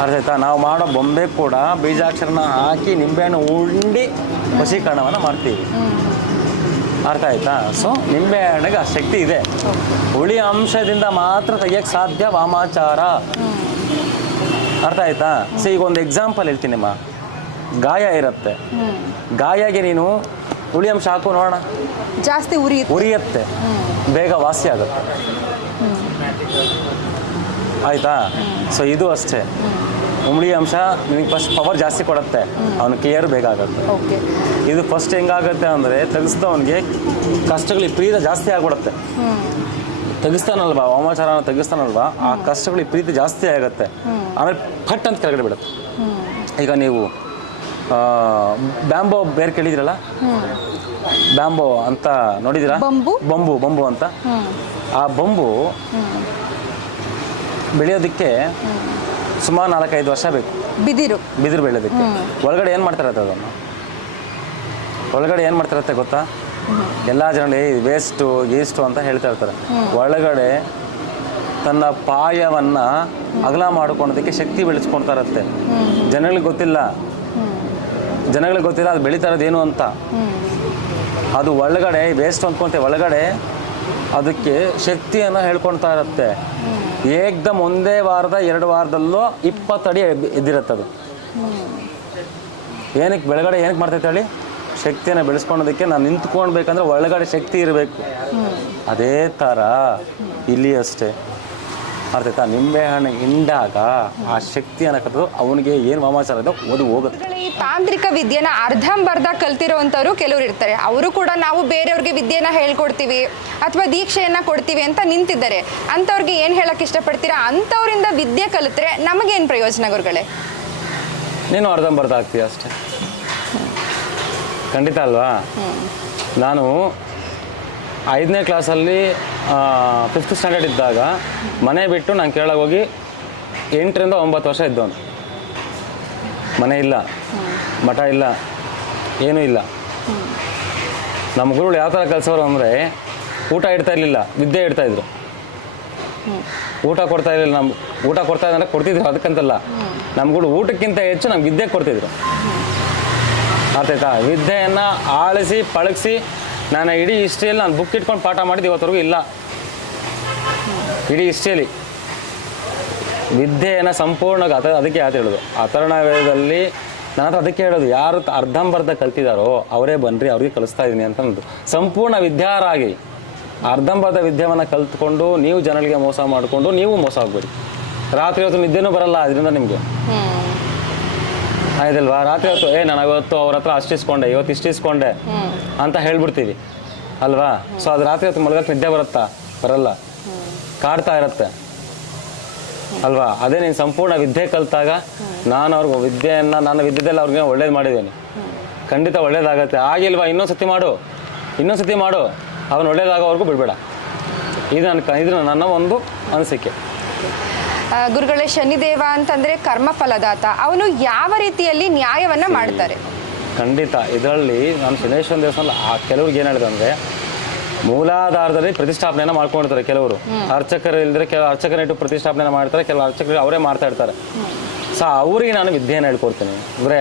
ಅರ್ಥ ಆಯ್ತಾ? ನಾವು ಮಾಡೋ ಬೊಂಬೆ ಕೂಡ ಬೀಜಾಕ್ಷರನ ಹಾಕಿ ನಿಂಬೆಹಣ್ಣು ಉಂಡಿ ವಶೀಕರಣವನ್ನು ಮಾಡ್ತೀವಿ. ಅರ್ಥ ಆಯ್ತಾ? ಸೊ ನಿಂಬೆಹಣ್ಣಿಗೆ ಆ ಶಕ್ತಿ ಇದೆ. ಹುಳಿ ಅಂಶದಿಂದ ಮಾತ್ರ ತೆಗಿಯೋಕ್ಕೆ ಸಾಧ್ಯ ವಾಮಾಚಾರ. ಅರ್ಥ ಆಯ್ತಾ? ಸೊ ಈಗ ಒಂದು ಎಕ್ಸಾಂಪಲ್ ಹೇಳ್ತೀನಿಮ್ಮ. ಗಾಯ ಇರುತ್ತೆ, ಗಾಯಗೆ ನೀನು ಹುಳಿ ಅಂಶ ಹಾಕು ನೋಡೋಣ, ಜಾಸ್ತಿ ಉರಿಯುತ್ತೆ, ಬೇಗ ವಾಸಿ ಆಗುತ್ತೆ. ಆಯಿತಾ? ಸೊ ಇದು ಅಷ್ಟೇ. ಹುಳಿ ಅಂಶ ನಿನಗೆ ಫಸ್ಟ್ ಪವರ್ ಜಾಸ್ತಿ ಕೊಡುತ್ತೆ, ಅವನು ಕ್ಲಿಯರ್ ಬೇಗ ಆಗುತ್ತೆ. ಇದು ಫಸ್ಟ್ ಹೆಂಗಾಗುತ್ತೆ ಅಂದರೆ, ತೆಗೆಸ್ದವನಿಗೆ ಕಷ್ಟಗಳು ವಿಪರೀತ ಜಾಸ್ತಿ ಆಗಿಬಿಡುತ್ತೆ. ತೆಗಿಸ್ತಾನಲ್ವಾ, ವಾಮಾಚಾರನ ತೆಗಿಸ್ತಾನಲ್ವಾ, ಆ ಕಷ್ಟಗಳು ವಿಪರೀತ ಜಾಸ್ತಿ ಆಗುತ್ತೆ. ಆಮೇಲೆ ಫಟ್ ಅಂತ ಕೆಳಗಡೆ ಬಿಡುತ್ತೆ. ಈಗ ನೀವು ಬ್ಯಾಂಬೋ ಬೇರೆ ಕೇಳಿದಿರಲ್ಲ, ಬ್ಯಾಂಬೋ ಅಂತ ನೋಡಿದಿರಾ? ಬಂಬು ಅಂತ. ಆ ಬಂಬು ಬೆಳೆಯೋದಕ್ಕೆ ಸುಮಾರು 4-5 ವರ್ಷ ಬೇಕು. ಬಿದಿರು ಬೆಳೆಯೋದಕ್ಕೆ. ಒಳಗಡೆ ಏನು ಮಾಡ್ತಾರತ್ತೆ ಅದನ್ನು? ಒಳಗಡೆ ಏನು ಮಾಡ್ತಾರತ್ತೆ ಗೊತ್ತಾ? ಎಲ್ಲ ಜನರಲ್ಲಿ ವೇಸ್ಟು ಅಂತ ಹೇಳ್ತಾ ಇರ್ತಾರೆ. ಒಳಗಡೆ ತನ್ನ ಪಾಯವನ್ನು ಅಗಲ ಮಾಡ್ಕೊಳೋದಕ್ಕೆ ಶಕ್ತಿ ಬೆಳೆಸ್ಕೊಳ್ತಾ ಇರುತ್ತೆ. ಜನಗಳಿಗೆ ಗೊತ್ತಿಲ್ಲ ಅದು ಬೆಳೀತಾ ಇರೋದೇನು ಅಂತ. ಅದು ಒಳಗಡೆ ವೇಸ್ಟ್ ಅಂದ್ಕೊಂತೆ, ಒಳಗಡೆ ಅದಕ್ಕೆ ಶಕ್ತಿಯನ್ನು ಹೇಳ್ಕೊಳ್ತಾ ಇರುತ್ತೆ. ಏಕ್ದಮ್ ಒಂದೇ ವಾರದ 2 ವಾರದಲ್ಲೋ 20 ಅಡಿ ಎದ್ದಿರುತ್ತೆ ಅದು. ಏನಕ್ಕೆ ಬೆಳಗಡೆ ಏನಕ್ಕೆ ಮಾಡ್ತೈತೆ ಹೇಳಿ? ಶಕ್ತಿಯನ್ನು ಬೆಳೆಸ್ಕೊಳೋದಕ್ಕೆ. ನಾನು ನಿಂತ್ಕೊಳ್ಬೇಕಂದ್ರೆ ಒಳಗಡೆ ಶಕ್ತಿ ಇರಬೇಕು. ಅದೇ ಥರ ಇಲ್ಲಿ ಅಷ್ಟೇ. ಅರ್ಥಾಯ್ತಾ? ನಿಂಬೆಹಣ್ಣು ಹಿಂಡಾಗ ಆ ಶಕ್ತಿ ಅನ್ನೋದು ಅವನಿಗೆ ಏನು ವಾಮಾಚಾರ ಇದೋ ಅದು ಹೋಗುತ್ತೆ. ಈ ತಾಂತ್ರಿಕ ವಿದ್ಯೆನ ಅರ್ಧಂಬರ್ಧ ಕಲ್ತಿರೋವಂಥವ್ರು ಕೆಲವರು ಇರ್ತಾರೆ. ಅವರು ಕೂಡ ನಾವು ಬೇರೆಯವ್ರಿಗೆ ವಿದ್ಯೆನ ಹೇಳ್ಕೊಡ್ತೀವಿ ಅಥವಾ ದೀಕ್ಷೆಯನ್ನ ಕೊಡ್ತೀವಿ ಅಂತ ನಿಂತಿದ್ದಾರೆ. ಅಂಥವ್ರಿಗೆ ಏನು ಹೇಳಕ್ಕೆ ಇಷ್ಟಪಡ್ತೀರಾ? ಅಂಥವ್ರಿಂದ ವಿದ್ಯೆ ಕಲಿತ್ರೆ ನಮಗೇನು ಪ್ರಯೋಜನ ಗುರುಗಳೇ? ನೀನು ಅರ್ಧಂಬರ್ಧ ಆಗ್ತೀಯ ಅಷ್ಟೇ, ಖಂಡಿತ ಅಲ್ವಾ? ನಾನು 5ನೇ ಕ್ಲಾಸಲ್ಲಿ 5th ಸ್ಟ್ಯಾಂಡರ್ಡ್ ಇದ್ದಾಗ ಮನೆ ಬಿಟ್ಟು ನಾನು ಕೇರಳಕ್ಕೆ ಹೋಗಿ 8ರಿಂದ 9 ವರ್ಷ ಇದ್ದವನು. ಮನೆ ಇಲ್ಲ, ಮಠ ಇಲ್ಲ, ಏನೂ ಇಲ್ಲ. ನಮ್ಮ ಗುರುಗಳು ಯಾವ ಥರ ಕಲಿಸೋರು ಅಂದರೆ ಊಟ ಇಡ್ತಾ ಇರಲಿಲ್ಲ, ವಿದ್ಯೆ ಇಡ್ತಾಯಿದ್ರು. ಊಟ ಕೊಡ್ತಾ ಇರಲಿಲ್ಲ, ನಮ್ಮ ಊಟ ಕೊಡ್ತಾ ಇದ್ದಂದ್ರೆ ಕೊಡ್ತಿದ್ರು, ಅದಕ್ಕಂತಲ್ಲ. ನಮ್ಗಳು ಊಟಕ್ಕಿಂತ ಹೆಚ್ಚು ನಮ್ಗೆ ವಿದ್ಯೆ ಕೊಡ್ತಿದ್ರು. ಅರ್ಥಾಯ್ತಾ? ವಿದ್ಯೆಯನ್ನು ಆಳಿಸಿ ಪಳಗಿಸಿ ನಾನು ಇಡೀ ಹಿಸ್ಟ್ರಿಯಲ್ಲಿ ನಾನು ಬುಕ್ ಇಟ್ಕೊಂಡು ಪಾಠ ಮಾಡಿದ್ದು ಇವತ್ತರೆಗೂ ಇಲ್ಲ. ಇಡೀ ಹಿಸ್ಟ್ರಿಯಲ್ಲಿ ವಿದ್ಯೆಯನ್ನು ಸಂಪೂರ್ಣ ಅದಕ್ಕೆ ಯಾಕೆ ಹೇಳೋದು, ಅಥರ್ವಣ ವೇದದಲ್ಲಿ ನನ್ನ ಹತ್ರ ಅದಕ್ಕೆ ಹೇಳೋದು, ಯಾರು ಅರ್ಧಂಬರ್ಧ ಕಲ್ತಿದ್ದಾರೋ ಅವರೇ ಬನ್ನಿರಿ, ಅವ್ರಿಗೆ ಕಲಿಸ್ತಾ ಇದ್ದೀನಿ ಅಂತ ಅಂದು. ಸಂಪೂರ್ಣ ವಿದ್ಯಾರಾಗಿ ಅರ್ಧಂಬರ್ಧ ವಿದ್ಯೆಯನ್ನು ಕಲ್ತ್ಕೊಂಡು ನೀವು ಜನಗಳಿಗೆ ಮೋಸ ಮಾಡಿಕೊಂಡು ನೀವು ಮೋಸ ಆಗಬೇಡಿ. ರಾತ್ರಿ ಹೊತ್ತು ನಿದ್ದೆನೂ ಬರಲ್ಲ ಅದರಿಂದ ನಿಮಗೆ, ಆಯ್ತಲ್ವಾ? ರಾತ್ರಿ ಹೊತ್ತು ನಾನು ಇವತ್ತು ಅವ್ರ ಹತ್ರ ಅಷ್ಟಿಸ್ಕೊಂಡೆ, ಇವತ್ತು ಇಷ್ಟಿಸ್ಕೊಂಡೆ ಅಂತ ಹೇಳ್ಬಿಡ್ತೀವಿ ಅಲ್ವಾ? ಸೊ ಅದು ರಾತ್ರಿ ಹೊತ್ತು ಮಲಗಕ್ಕೆ ನಿದ್ದೆ ಬರುತ್ತಾ? ಬರಲ್ಲ, ಕಾಡ್ತಾ ಇರುತ್ತೆ ಅಲ್ವಾ? ಅದೇ ನೀನು ಸಂಪೂರ್ಣ ವಿದ್ಯೆ ಕಲಿತಾಗ ನಾನು ಅವ್ರಿಗೆ ವಿದ್ಯೆಯನ್ನು ನನ್ನ ವಿದ್ಯೆದಲ್ಲಿ ಅವ್ರಿಗೆ ಒಳ್ಳೇದು ಮಾಡಿದ್ದೀನಿ, ಖಂಡಿತ ಒಳ್ಳೇದಾಗತ್ತೆ. ಆಗಿಲ್ವಾ? ಇನ್ನೊಂದ್ಸತಿ ಮಾಡು, ಅವನು ಒಳ್ಳೇದಾಗೋವರೆಗೂ ಬಿಡಬೇಡ. ಇದು ನನ್ನ ಒಂದು ಅನಿಸಿಕೆ. ಗುರುಗಳೇ, ಶನಿದೇವ ಅಂತಂದ್ರೆ ಕರ್ಮಫಲದಾತ, ಅವನು ಯಾವ ರೀತಿಯಲ್ಲಿ ನ್ಯಾಯವನ್ನ ಮಾಡ್ತಾರೆ? ಖಂಡಿತ ಇದರಲ್ಲಿ ನಾನು ಶನೇಶ್ವರ ದೇವಸ್ಥಾನ ಕೆಲವ್ರಿಗೆ ಏನು ಹೇಳಿದೆ ಅಂದರೆ, ಮೂಲಾಧಾರದಲ್ಲಿ ಪ್ರತಿಷ್ಠಾಪನೆಯನ್ನು ಮಾಡ್ಕೊಂಡಿರ್ತಾರೆ ಕೆಲವರು. ಅರ್ಚಕರು ಇಲ್ಲದ್ರೆ ಅರ್ಚಕರ ಇಟ್ಟು ಪ್ರತಿಷ್ಠಾಪನೆ ಮಾಡ್ತಾರೆ, ಕೆಲವು ಅರ್ಚಕರು ಅವರೇ ಮಾಡ್ತಾ ಇರ್ತಾರೆ. ಸೊ ಅವ್ರಿಗೆ ನಾನು ವಿದ್ಯೆಯನ್ನು ಹೇಳ್ಕೊಡ್ತೀನಿ. ಅಂದರೆ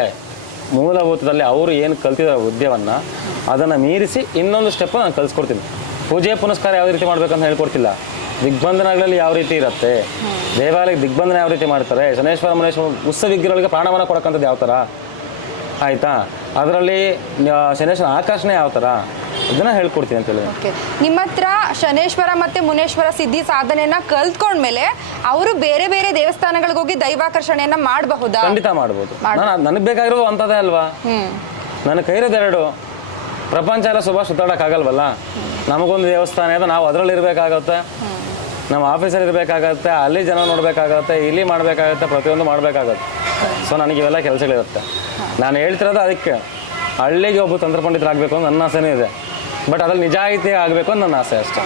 ಮೂಲಭೂತದಲ್ಲಿ ಅವರು ಏನು ಕಲ್ತಿರೋ ವಿದ್ಯೆಯನ್ನು ಅದನ್ನು ಮೀರಿಸಿ ಇನ್ನೊಂದು ಸ್ಟೆಪ್ ನಾನು ಕಲಿಸ್ಕೊಡ್ತೀನಿ. ಪೂಜೆ ಪುನಸ್ಕಾರ ಯಾವ ರೀತಿ ಮಾಡ್ಬೇಕಂತ ಹೇಳ್ಕೊಡ್ತಿಲ್ಲ. ದಿಗ್ಬಂಧನಗಳಲ್ಲಿ ಯಾವ ರೀತಿ ಇರುತ್ತೆ, ದೇವಾಲಯಕ್ಕೆ ದಿಗ್ಬಂಧನ ಯಾವ ರೀತಿ ಮಾಡ್ತಾರೆ, ಶನೇಶ್ವರ ಮನೇಶ್ವರ ಉತ್ಸವ ವಿಗ್ರಹಗಳಿಗೆ ಪ್ರಾಣವನ್ನು ಕೊಡೋಕ್ಕಂಥದ್ದು ಯಾವ ಥರ, ಆಯಿತಾ? ಅದರಲ್ಲಿ ಶನೇಶ್ವರ ಆಕರ್ಷಣೆ ಯಾವ ಥರ, ಇದನ್ನು ಹೇಳ್ಕೊಡ್ತೀನಿ ಅಂತೇಳಿ. ಓಕೆ, ನಿಮ್ಮ ಹತ್ರ ಶನೇಶ್ವರ ಮತ್ತು ಮುನೇಶ್ವರ ಸಿದ್ಧಿ ಸಾಧನೆಯನ್ನ ಕಲ್ತ್ಕೊಂಡ್ಮೇಲೆ ಅವರು ಬೇರೆ ಬೇರೆ ದೇವಸ್ಥಾನಗಳಿಗೆ ಹೋಗಿ ದೈವಾಕರ್ಷಣೆಯನ್ನ ಮಾಡಬಹುದಾ? ಖಂಡಿತ ಮಾಡ್ಬೋದು. ನನಗೆ ಬೇಕಾಗಿರೋದು ಅಂಥದ್ದೇ ಅಲ್ವಾ? ನನ್ನ ಕೈರೋದು ಎರಡು. ಪ್ರಪಂಚ ಎಲ್ಲ ಸುತ್ತಾಡೋಕ್ಕಾಗಲ್ವಲ್ಲ. ನಮಗೊಂದು ದೇವಸ್ಥಾನ ಇದೆ, ನಾವು ಅದರಲ್ಲಿ ಇರಬೇಕಾಗತ್ತೆ, ನಮ್ಮ ಆಫೀಸಲ್ಲಿ ಇರಬೇಕಾಗತ್ತೆ, ಅಲ್ಲಿ ಜನ ನೋಡಬೇಕಾಗತ್ತೆ, ಇಲ್ಲಿ ಮಾಡಬೇಕಾಗತ್ತೆ, ಪ್ರತಿಯೊಂದು ಮಾಡಬೇಕಾಗತ್ತೆ. ಸೊ ನನಗೆ ಇವೆಲ್ಲ ಕೆಲಸಗಳಿರುತ್ತೆ. ನಾನು ಹೇಳ್ತಿರೋದು ಅದಕ್ಕೆ ಹಳ್ಳಿಗೆ ಒಬ್ಬ ತಂತ್ರ ಪಂಡಿತರಾಗಬೇಕು ಅಂತ ನನ್ನ ಆಸೆನೇ ಇದೆ. ಬಟ್ ಅದ್ರಲ್ಲಿ ನಿಜಾಯಿತಿ ಆಗಬೇಕು ಅಂತ ನನ್ನ ಆಸೆ ಅಷ್ಟೇ.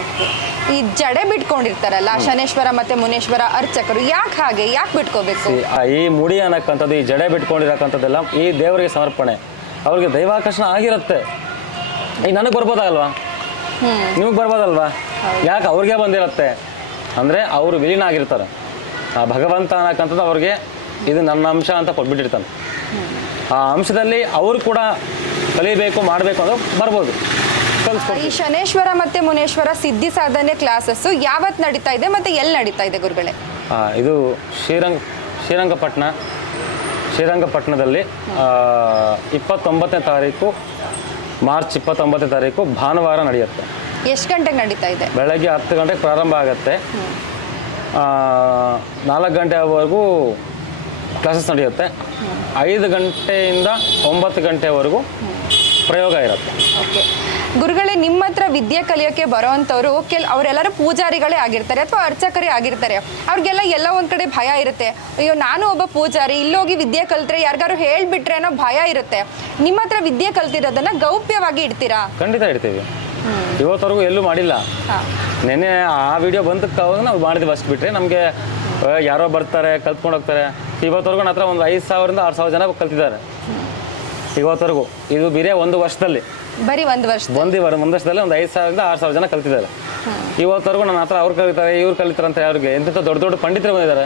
ಈ ಜಡೆ ಬಿಟ್ಕೊಂಡಿರ್ತಾರಲ್ಲ ಶನೇಶ್ವರ ಮತ್ತೆ ಮುನೇಶ್ವರ ಅರ್ಚಕರು, ಯಾಕೆ ಬಿಟ್ಕೋಬೇಕು? ಈ ಮುಡಿ ಅನ್ನಕ್ಕಂಥದ್ದು, ಈ ಜಡೆ ಬಿಟ್ಕೊಂಡಿರಕ್ಕಂಥದ್ದೆಲ್ಲ ಈ ದೇವರಿಗೆ ಸಮರ್ಪಣೆ. ಅವ್ರಿಗೆ ದೈವಾಕರ್ಷಣೆ ಆಗಿರುತ್ತೆ. ಈಗ ನನಗೆ ಬರ್ಬೋದಲ್ವಾ, ನಿಮಗೆ ಬರ್ಬೋದಲ್ವಾ? ಯಾಕೆ ಅವ್ರಿಗೆ ಬಂದಿರುತ್ತೆ ಅಂದರೆ ಅವರು ವಿಲೀನ ಆಗಿರ್ತಾರೆ. ಆ ಭಗವಂತ ಅನ್ನಕ್ಕಂಥದ್ದು ಅವ್ರಿಗೆ ಇದು ನನ್ನ ಅಂಶ ಅಂತ ಕೊಟ್ಬಿಟ್ಟಿರ್ತಾನೆ. ಆ ಅಂಶದಲ್ಲಿ ಅವರು ಕೂಡ ಕಲಿಬೇಕು, ಮಾಡಬೇಕು ಅನ್ನೋ ಬರ್ಬೋದು. ಈ ಶನೇಶ್ವರ ಮತ್ತೆ ಮುನೇಶ್ವರ ಸಿದ್ಧಿ ಸಾಧನೆ ಕ್ಲಾಸಸ್ ಯಾವತ್ತು ನಡೀತಾ ಇದೆ ಮತ್ತೆ ಎಲ್ಲಿ ನಡೀತಾ ಇದೆ ಗುರುಗಳೇ? ಇದು ಶ್ರೀರಂಗಪಟ್ಟಣದಲ್ಲಿ 29ನೇ ತಾರೀಕು, ಮಾರ್ಚ್ 29ನೇ ತಾರೀಕು ಭಾನುವಾರ ನಡೆಯುತ್ತೆ. ಎಷ್ಟು ಗಂಟೆಗೆ ನಡೀತಾ ಇದೆ? ಬೆಳಗ್ಗೆ 10 ಗಂಟೆಗೆ ಪ್ರಾರಂಭ ಆಗುತ್ತೆ, 4 ಗಂಟೆವರೆಗೂ ಕ್ಲಾಸಸ್ ನಡೆಯುತ್ತೆ. 5 ಗಂಟೆಯಿಂದ 9 ಗಂಟೆವರೆಗೂ ಪ್ರಯೋಗ ಇರುತ್ತೆ. ಓಕೆ ಗುರುಗಳೇ, ನಿಮ್ಮ ಹತ್ರ ವಿದ್ಯೆ ಕಲಿಯೋಕ್ಕೆ ಬರೋವಂಥವ್ರು ಅವರೆಲ್ಲರೂ ಪೂಜಾರಿಗಳೇ ಆಗಿರ್ತಾರೆ ಅಥವಾ ಅರ್ಚಕರೇ ಆಗಿರ್ತಾರೆ. ಅವ್ರಿಗೆಲ್ಲ ಎಲ್ಲ ಒಂದು ಕಡೆ ಭಯ ಇರುತ್ತೆ. ಅಯ್ಯೋ ನಾನು ಒಬ್ಬ ಪೂಜಾರಿ, ಇಲ್ಲೋಗಿ ವಿದ್ಯೆ ಕಲ್ತ್ರೆ ಯಾರಿಗಾರು ಹೇಳ್ಬಿಟ್ರೆ ಅನ್ನೋ ಭಯ ಇರುತ್ತೆ. ನಿಮ್ಮ ಹತ್ರ ವಿದ್ಯೆ ಕಲ್ತಿರೋದನ್ನ ಗೌಪ್ಯವಾಗಿ ಇಡ್ತೀರಾ? ಖಂಡಿತ ಇಡ್ತೀವಿ. ಇವತ್ತವರೆಗೂ ಎಲ್ಲೂ ಮಾಡಿಲ್ಲ. ನೆನ್ನೆ ಆ ವಿಡಿಯೋ ಬಂದಕ್ಕಾವಾಗ ನಾವು ಮಾಡಿದ್ವಿ ಅಷ್ಟು ಬಿಟ್ಟರೆ, ನಮಗೆ ಯಾರೋ ಬರ್ತಾರೆ ಕಲ್ತ್ಕೊಂಡು ಹೋಗ್ತಾರೆ. ಇವತ್ತವರೆಗೂ ನನ್ನ ಹತ್ರ ಒಂದು 5,000ರಿಂದ 6,000 ಜನ ಕಲ್ತಿದ್ದಾರೆ ಇವತ್ತವರೆಗೂ. ಇದು ಬೇರೆ ಒಂದು ವರ್ಷದಲ್ಲಿ, ಬರೀ ಒಂದು ವರ್ಷದಲ್ಲಿ ಒಂದು ವರ್ಷದಲ್ಲಿ ಒಂದು 5,000ರಿಂದ 6,000 ಜನ ಕಲ್ತಿದ್ದಾರೆ ಇವತ್ತವರೆಗೂ. ನನ್ನ ಹತ್ರ ಅವ್ರು ಕಲಿತಾರೆ, ಇವ್ರು ಕಲಿತಾರೆ ಅಂತ ಅವ್ರಿಗೆ ಎಂಥ ದೊಡ್ಡ ಪಂಡಿತರು ಬಂದಿದ್ದಾರೆ,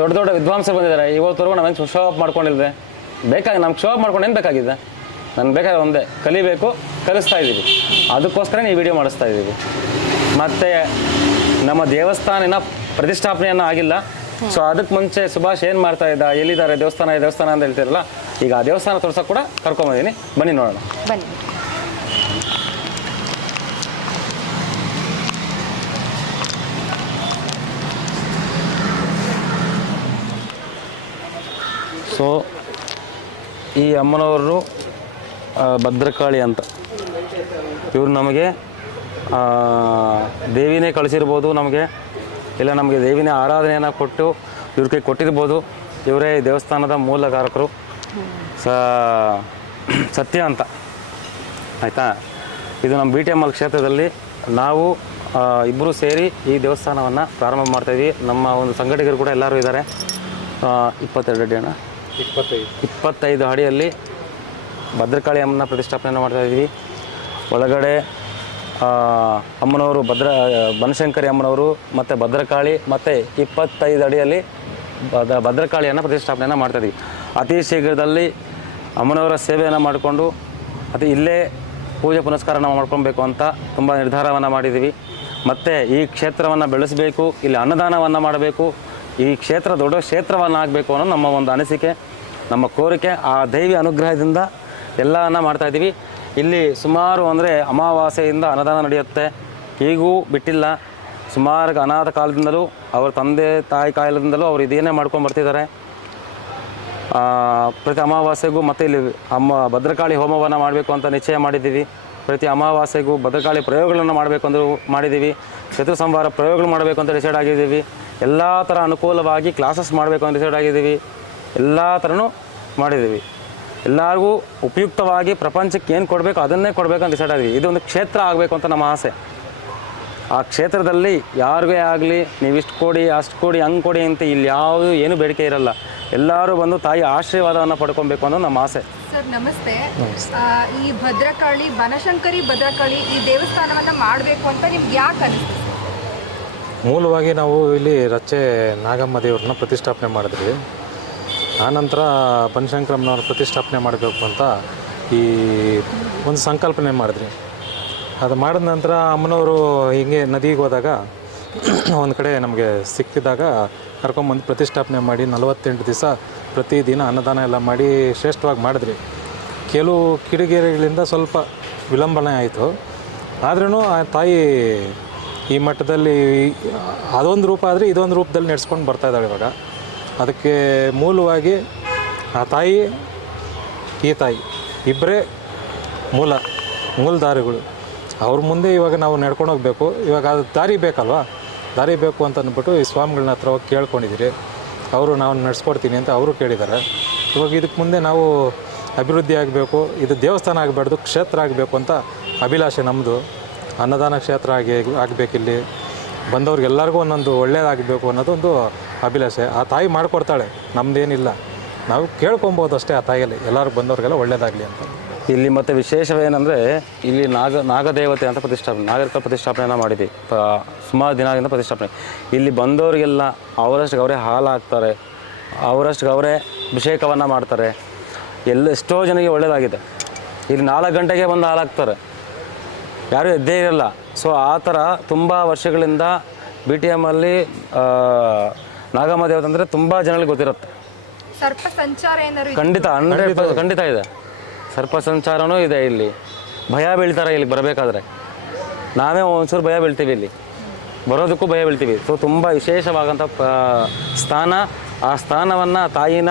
ದೊಡ್ಡ ವಿದ್ವಾಂಸರು ಬಂದಿದ್ದಾರೆ. ಇವತ್ತವರೆಗೂ ನಾವೇನು ಶೋ ಅಪ್ ಮಾಡ್ಕೊಂಡಿಲ್ದೆ. ನಮ್ಗೆ ಶೋ ಅಪ್ ಮಾಡ್ಕೊಂಡು ಏನು ಬೇಕಾಗಿದೆ? ನನ್ಗೆ ಬೇಕಾದ್ರೆ ಒಂದೇ, ಕಲಿಬೇಕು, ಕಲಿಸ್ತಾ ಇದ್ದೀವಿ. ಅದಕ್ಕೋಸ್ಕರ ಈ ವಿಡಿಯೋ ಮಾಡಿಸ್ತಾ ಇದ್ದೀವಿ. ಮತ್ತು ನಮ್ಮ ದೇವಸ್ಥಾನ ಪ್ರತಿಷ್ಠಾಪನೆಯನ್ನು ಆಗಿಲ್ಲ. ಸೊ ಅದಕ್ಕೆ ಮುಂಚೆ ಸುಭಾಷ್ ಏನು ಮಾಡ್ತಾ ಇದ್ದ, ಎಲ್ಲಿದ್ದಾರೆ ದೇವಸ್ಥಾನ ಅಂತ ಹೇಳ್ತಿರಲ್ಲ, ಈಗ ಆ ದೇವಸ್ಥಾನ ತೋರ್ಸೋಕೆ ಕೂಡ ಕರ್ಕೊಂಬಂದಿದ್ದೀನಿ, ಬನ್ನಿ ನೋಡೋಣ. ಬನ್ನಿ. ಸೊ ಈ ಅಮ್ಮನವರು ಭದ್ರಕಾಳಿ ಅಂತ, ಇವರು ನಮಗೆ ದೇವಿನೇ ಕಳಿಸಿರ್ಬೋದು ನಮಗೆ, ಇಲ್ಲ ನಮಗೆ ದೇವಿನೇ ಆರಾಧನೆಯನ್ನು ಕೊಟ್ಟು ಇವ್ರ ಕೈ ಕೊಟ್ಟಿರ್ಬೋದು. ಇವರೇ ದೇವಸ್ಥಾನದ ಮೂಲಕಾರಕರು ಸತ್ಯ ಅಂತ, ಆಯಿತಾ. ಇದು ನಮ್ಮ BTML ಕ್ಷೇತ್ರದಲ್ಲಿ ನಾವು ಇಬ್ಬರು ಸೇರಿ ಈ ದೇವಸ್ಥಾನವನ್ನು ಪ್ರಾರಂಭ ಮಾಡ್ತಾಯಿದ್ವಿ. ನಮ್ಮ ಒಂದು ಸಂಘಟಕರು ಕೂಡ ಎಲ್ಲರೂ ಇದ್ದಾರೆ. 22 ಅಡಿ ಅಣ್ಣ, 25 ಅಡಿಯಲ್ಲಿ ಭದ್ರಕಾಳಿ ಅಮ್ಮನ ಪ್ರತಿಷ್ಠಾಪನೆ ಮಾಡ್ತಾಯಿದ್ವಿ. ಒಳಗಡೆ ಅಮ್ಮನವರು ಬನಶಂಕರಿ ಅಮ್ಮನವರು ಮತ್ತು ಭದ್ರಕಾಳಿ ಮತ್ತು 25 ಅಡಿಯಲ್ಲಿ ಭದ್ರಕಾಳಿಯನ್ನು ಪ್ರತಿಷ್ಠಾಪನೆಯನ್ನು ಮಾಡ್ತಾಯಿದ್ವಿ. ಅತಿ ಶೀಘ್ರದಲ್ಲಿ ಅಮ್ಮನವರ ಸೇವೆಯನ್ನು ಮಾಡಿಕೊಂಡು ಇಲ್ಲೇ ಪೂಜೆ ಪುನಸ್ಕಾರ ನಾವು ಮಾಡ್ಕೊಬೇಕು ಅಂತ ತುಂಬ ನಿರ್ಧಾರವನ್ನು ಮಾಡಿದ್ದೀವಿ. ಮತ್ತು ಈ ಕ್ಷೇತ್ರವನ್ನು ಬೆಳೆಸಬೇಕು, ಇಲ್ಲಿ ಅನ್ನದಾನವನ್ನು ಮಾಡಬೇಕು, ಈ ಕ್ಷೇತ್ರ ದೊಡ್ಡ ಕ್ಷೇತ್ರವನ್ನು ಆಗಬೇಕು ಅನ್ನೋ ನಮ್ಮ ಒಂದು ಅನಿಸಿಕೆ, ನಮ್ಮ ಕೋರಿಕೆ. ಆ ದೇವಿ ಅನುಗ್ರಹದಿಂದ ಎಲ್ಲವನ್ನು ಮಾಡ್ತಾಯಿದ್ದೀವಿ. ಇಲ್ಲಿ ಸುಮಾರು ಅಂದರೆ ಅಮಾವಾಸ್ಯೆಯಿಂದ ಅನ್ನದಾನ ನಡೆಯುತ್ತೆ, ಈಗೂ ಬಿಟ್ಟಿಲ್ಲ. ಸುಮಾರು ಅನಾಥ ಕಾಲದಿಂದಲೂ ಅವ್ರ ತಂದೆ ತಾಯಿ ಕಾಲದಿಂದಲೂ ಅವ್ರು ಇದೇನೇ ಮಾಡ್ಕೊಂಡು ಬರ್ತಿದ್ದಾರೆ. ಪ್ರತಿ ಅಮಾವಾಸ್ಯೆಗೂ ಮತ್ತು ಇಲ್ಲಿ ಭದ್ರಕಾಳಿ ಹೋಮವನ್ನು ಮಾಡಬೇಕು ಅಂತ ನಿಶ್ಚಯ ಮಾಡಿದ್ದೀವಿ. ಪ್ರತಿ ಅಮಾವಾಸ್ಯೆಗೂ ಭದ್ರಕಾಳಿ ಪ್ರಯೋಗಗಳನ್ನು ಮಾಡಬೇಕು ಅಂದರೂ ಮಾಡಿದ್ದೀವಿ. ಚತುರ್ಸಂವಾರ ಪ್ರಯೋಗಗಳು ಮಾಡಬೇಕು ಅಂತ ಡಿಸೈಡ್ ಆಗಿದ್ದೀವಿ. ಎಲ್ಲ ಥರ ಅನುಕೂಲವಾಗಿ ಕ್ಲಾಸಸ್ ಮಾಡಬೇಕು ಅಂತ ಡಿಸೈಡ್ ಆಗಿದ್ದೀವಿ. ಎಲ್ಲ ಥರನೂ ಮಾಡಿದ್ದೀವಿ. ಎಲ್ಲರಿಗೂ ಉಪಯುಕ್ತವಾಗಿ ಪ್ರಪಂಚಕ್ಕೆ ಏನು ಕೊಡಬೇಕು ಅದನ್ನೇ ಕೊಡಬೇಕಂತ ಡಿಸೈಡ್ ಆಗಿದ್ದೀವಿ. ಇದೊಂದು ಕ್ಷೇತ್ರ ಆಗಬೇಕು ಅಂತ ನಮ್ಮ ಆಸೆ. ಆ ಕ್ಷೇತ್ರದಲ್ಲಿ ಯಾರಿಗೇ ಆಗಲಿ ನೀವು ಇಷ್ಟು ಕೊಡಿ ಅಷ್ಟು ಕೊಡಿ ಹಂಗೆ ಕೊಡಿ ಅಂತ ಇಲ್ಲಿ ಯಾವುದು ಏನು ಬೇಡಿಕೆ ಇರಲ್ಲ. ಎಲ್ಲರೂ ಬಂದು ತಾಯಿ ಆಶೀರ್ವಾದವನ್ನು ಪಡ್ಕೊಬೇಕು ಅನ್ನೋದು ನಮ್ಮ ಆಸೆ. ಸರ್ ನಮಸ್ತೆ. ಈ ಭದ್ರಕಾಳಿ ಬನಶಂಕರಿ ಭದ್ರಕಾಳಿ ಈ ದೇವಸ್ಥಾನವನ್ನು ಮಾಡಬೇಕು ಅಂತ ನಿಮ್ಗೆ ಯಾಕೆ ಅನಿಸ್ತು? ಮೂಲವಾಗಿ ನಾವು ಇಲ್ಲಿ ರಚ್ಚೆ ನಾಗಮ್ಮ ದೇವ್ರನ್ನ ಪ್ರತಿಷ್ಠಾಪನೆ ಮಾಡಿದ್ವಿ. ಆನಂತರ ಬನಶಂಕರಮ್ಮನವ್ರ ಪ್ರತಿಷ್ಠಾಪನೆ ಮಾಡಬೇಕು ಅಂತ ಈ ಒಂದು ಸಂಕಲ್ಪನೆ ಮಾಡಿದ್ರಿ. ಅದು ಮಾಡಿದ ನಂತರ ಅಮ್ಮನವರು ಹಿಂಗೆ ನದಿಗೆ ಹೋದಾಗ ಒಂದು ಕಡೆ ನಮಗೆ ಸಿಕ್ಕಿದಾಗ ಕರ್ಕೊಂಬಂದು ಪ್ರತಿಷ್ಠಾಪನೆ ಮಾಡಿ 48 ದಿವಸ ಪ್ರತಿದಿನ ಅನ್ನದಾನ ಎಲ್ಲ ಮಾಡಿ ಶ್ರೇಷ್ಠವಾಗಿ ಮಾಡಿದ್ರಿ. ಕೆಲವು ಕಿಡಿಗೇರಿಗಳಿಂದ ಸ್ವಲ್ಪ ವಿಳಂಬನೆ ಆಯಿತು. ಆದ್ರೂ ಆ ತಾಯಿ ಈ ಮಟ್ಟದಲ್ಲಿ ಅದೊಂದು ರೂಪ ಆದರೆ ಇದೊಂದು ರೂಪದಲ್ಲಿ ನಡೆಸ್ಕೊಂಡು ಬರ್ತಾಯಿದ್ದಾಳೆ ಇವಾಗ. ಅದಕ್ಕೆ ಮೂಲವಾಗಿ ಆ ತಾಯಿ ಈ ತಾಯಿ ಇಬ್ಬರೇ ಮೂಲದಾರಿಗಳು. ಅವ್ರ ಮುಂದೆ ಇವಾಗ ನಾವು ನಡ್ಕೊಂಡು ಹೋಗಬೇಕು. ಇವಾಗ ಅದು ದಾರಿ ಬೇಕಲ್ವ, ದಾರಿ ಬೇಕು ಅಂತ ಅಂದ್ಬಿಟ್ಟು ಈ ಸ್ವಾಮಿಗಳನ್ನ ಹತ್ರ ಹೋಗಿ ಕೇಳ್ಕೊಂಡಿದ್ದೀರಿ. ಅವರು ನಾವು ನಡೆಸ್ಕೊಡ್ತೀನಿ ಅಂತ ಅವರು ಕೇಳಿದ್ದಾರೆ. ಇವಾಗ ಇದಕ್ಕೆ ಮುಂದೆ ನಾವು ಅಭಿವೃದ್ಧಿ ಆಗಬೇಕು, ಇದು ದೇವಸ್ಥಾನ ಆಗಬಾರ್ದು ಕ್ಷೇತ್ರ ಆಗಬೇಕು ಅಂತ ಅಭಿಲಾಷೆ ನಮ್ಮದು. ಅನ್ನದಾನ ಕ್ಷೇತ್ರ ಆಗಬೇಕಿಲ್ಲಿ ಬಂದವ್ರಿಗೆಲ್ಲರಿಗೂ ಒಂದೊಂದು ಒಳ್ಳೆಯದಾಗಬೇಕು ಅನ್ನೋದೊಂದು ಅಭಿಲಾಷೆ. ಆ ತಾಯಿ ಮಾಡಿಕೊಡ್ತಾಳೆ, ನಮ್ಮದೇನಿಲ್ಲ, ನಾವು ಕೇಳ್ಕೊಬೋದು ಅಷ್ಟೇ ಆ ತಾಯಿಯಲ್ಲಿ ಎಲ್ಲರೂ ಬಂದವ್ರಿಗೆಲ್ಲ ಒಳ್ಳೆಯದಾಗಲಿ ಅಂತ. ಇಲ್ಲಿ ಮತ್ತು ವಿಶೇಷವೇನೆಂದರೆ ಇಲ್ಲಿ ನಾಗದೇವತೆ ಅಂತ ನಾಗರಿಕ ಪ್ರತಿಷ್ಠಾಪನೆಯನ್ನು ಮಾಡಿದ್ವಿ. ಸುಮಾರು ದಿನದಿಂದ ಪ್ರತಿಷ್ಠಾಪನೆ. ಇಲ್ಲಿ ಬಂದವರಿಗೆಲ್ಲ ಅವರಷ್ಟು ಅವರೇ ಹಾಲು ಹಾಕ್ತಾರೆ, ಅವರಷ್ಟು ಅವರೇ ಅಭಿಷೇಕವನ್ನು ಮಾಡ್ತಾರೆ. ಎಷ್ಟೋ ಜನಕ್ಕೆ ಒಳ್ಳೆಯದಾಗಿದೆ. ಇಲ್ಲಿ 4 ಗಂಟೆಗೆ ಬಂದು ಹಾಲು ಹಾಕ್ತಾರೆ, ಯಾರೂ ಎದ್ದೇ ಇರಲ್ಲ. ಸೊ ಆ ಥರ ತುಂಬ ವರ್ಷಗಳಿಂದ BTMಲ್ಲಿ ನಾಗಮ್ಮ ದೇವತೆ ಅಂದರೆ ತುಂಬ ಜನಗಳಿಗೆ ಗೊತ್ತಿರುತ್ತೆ. ಸರ್ಪ ಸಂಚಾರ ಏನಾದ್ರು ಖಂಡಿತ 100% ಖಂಡಿತ ಇದೆ. ಸರ್ಪ ಸಂಚಾರನೂ ಇದೆ. ಇಲ್ಲಿ ಭಯ ಬೀಳ್ತಾರೆ. ಇಲ್ಲಿ ಬರಬೇಕಾದ್ರೆ ನಾವೇ ಒಂಚೂರು ಭಯ ಬೀಳ್ತೀವಿ, ಇಲ್ಲಿ ಬರೋದಕ್ಕೂ ಭಯ ಬೀಳ್ತೀವಿ. ಸೊ ತುಂಬ ವಿಶೇಷವಾದಂಥ ಸ್ಥಾನ. ಆ ಸ್ಥಾನವನ್ನು ತಾಯಿನ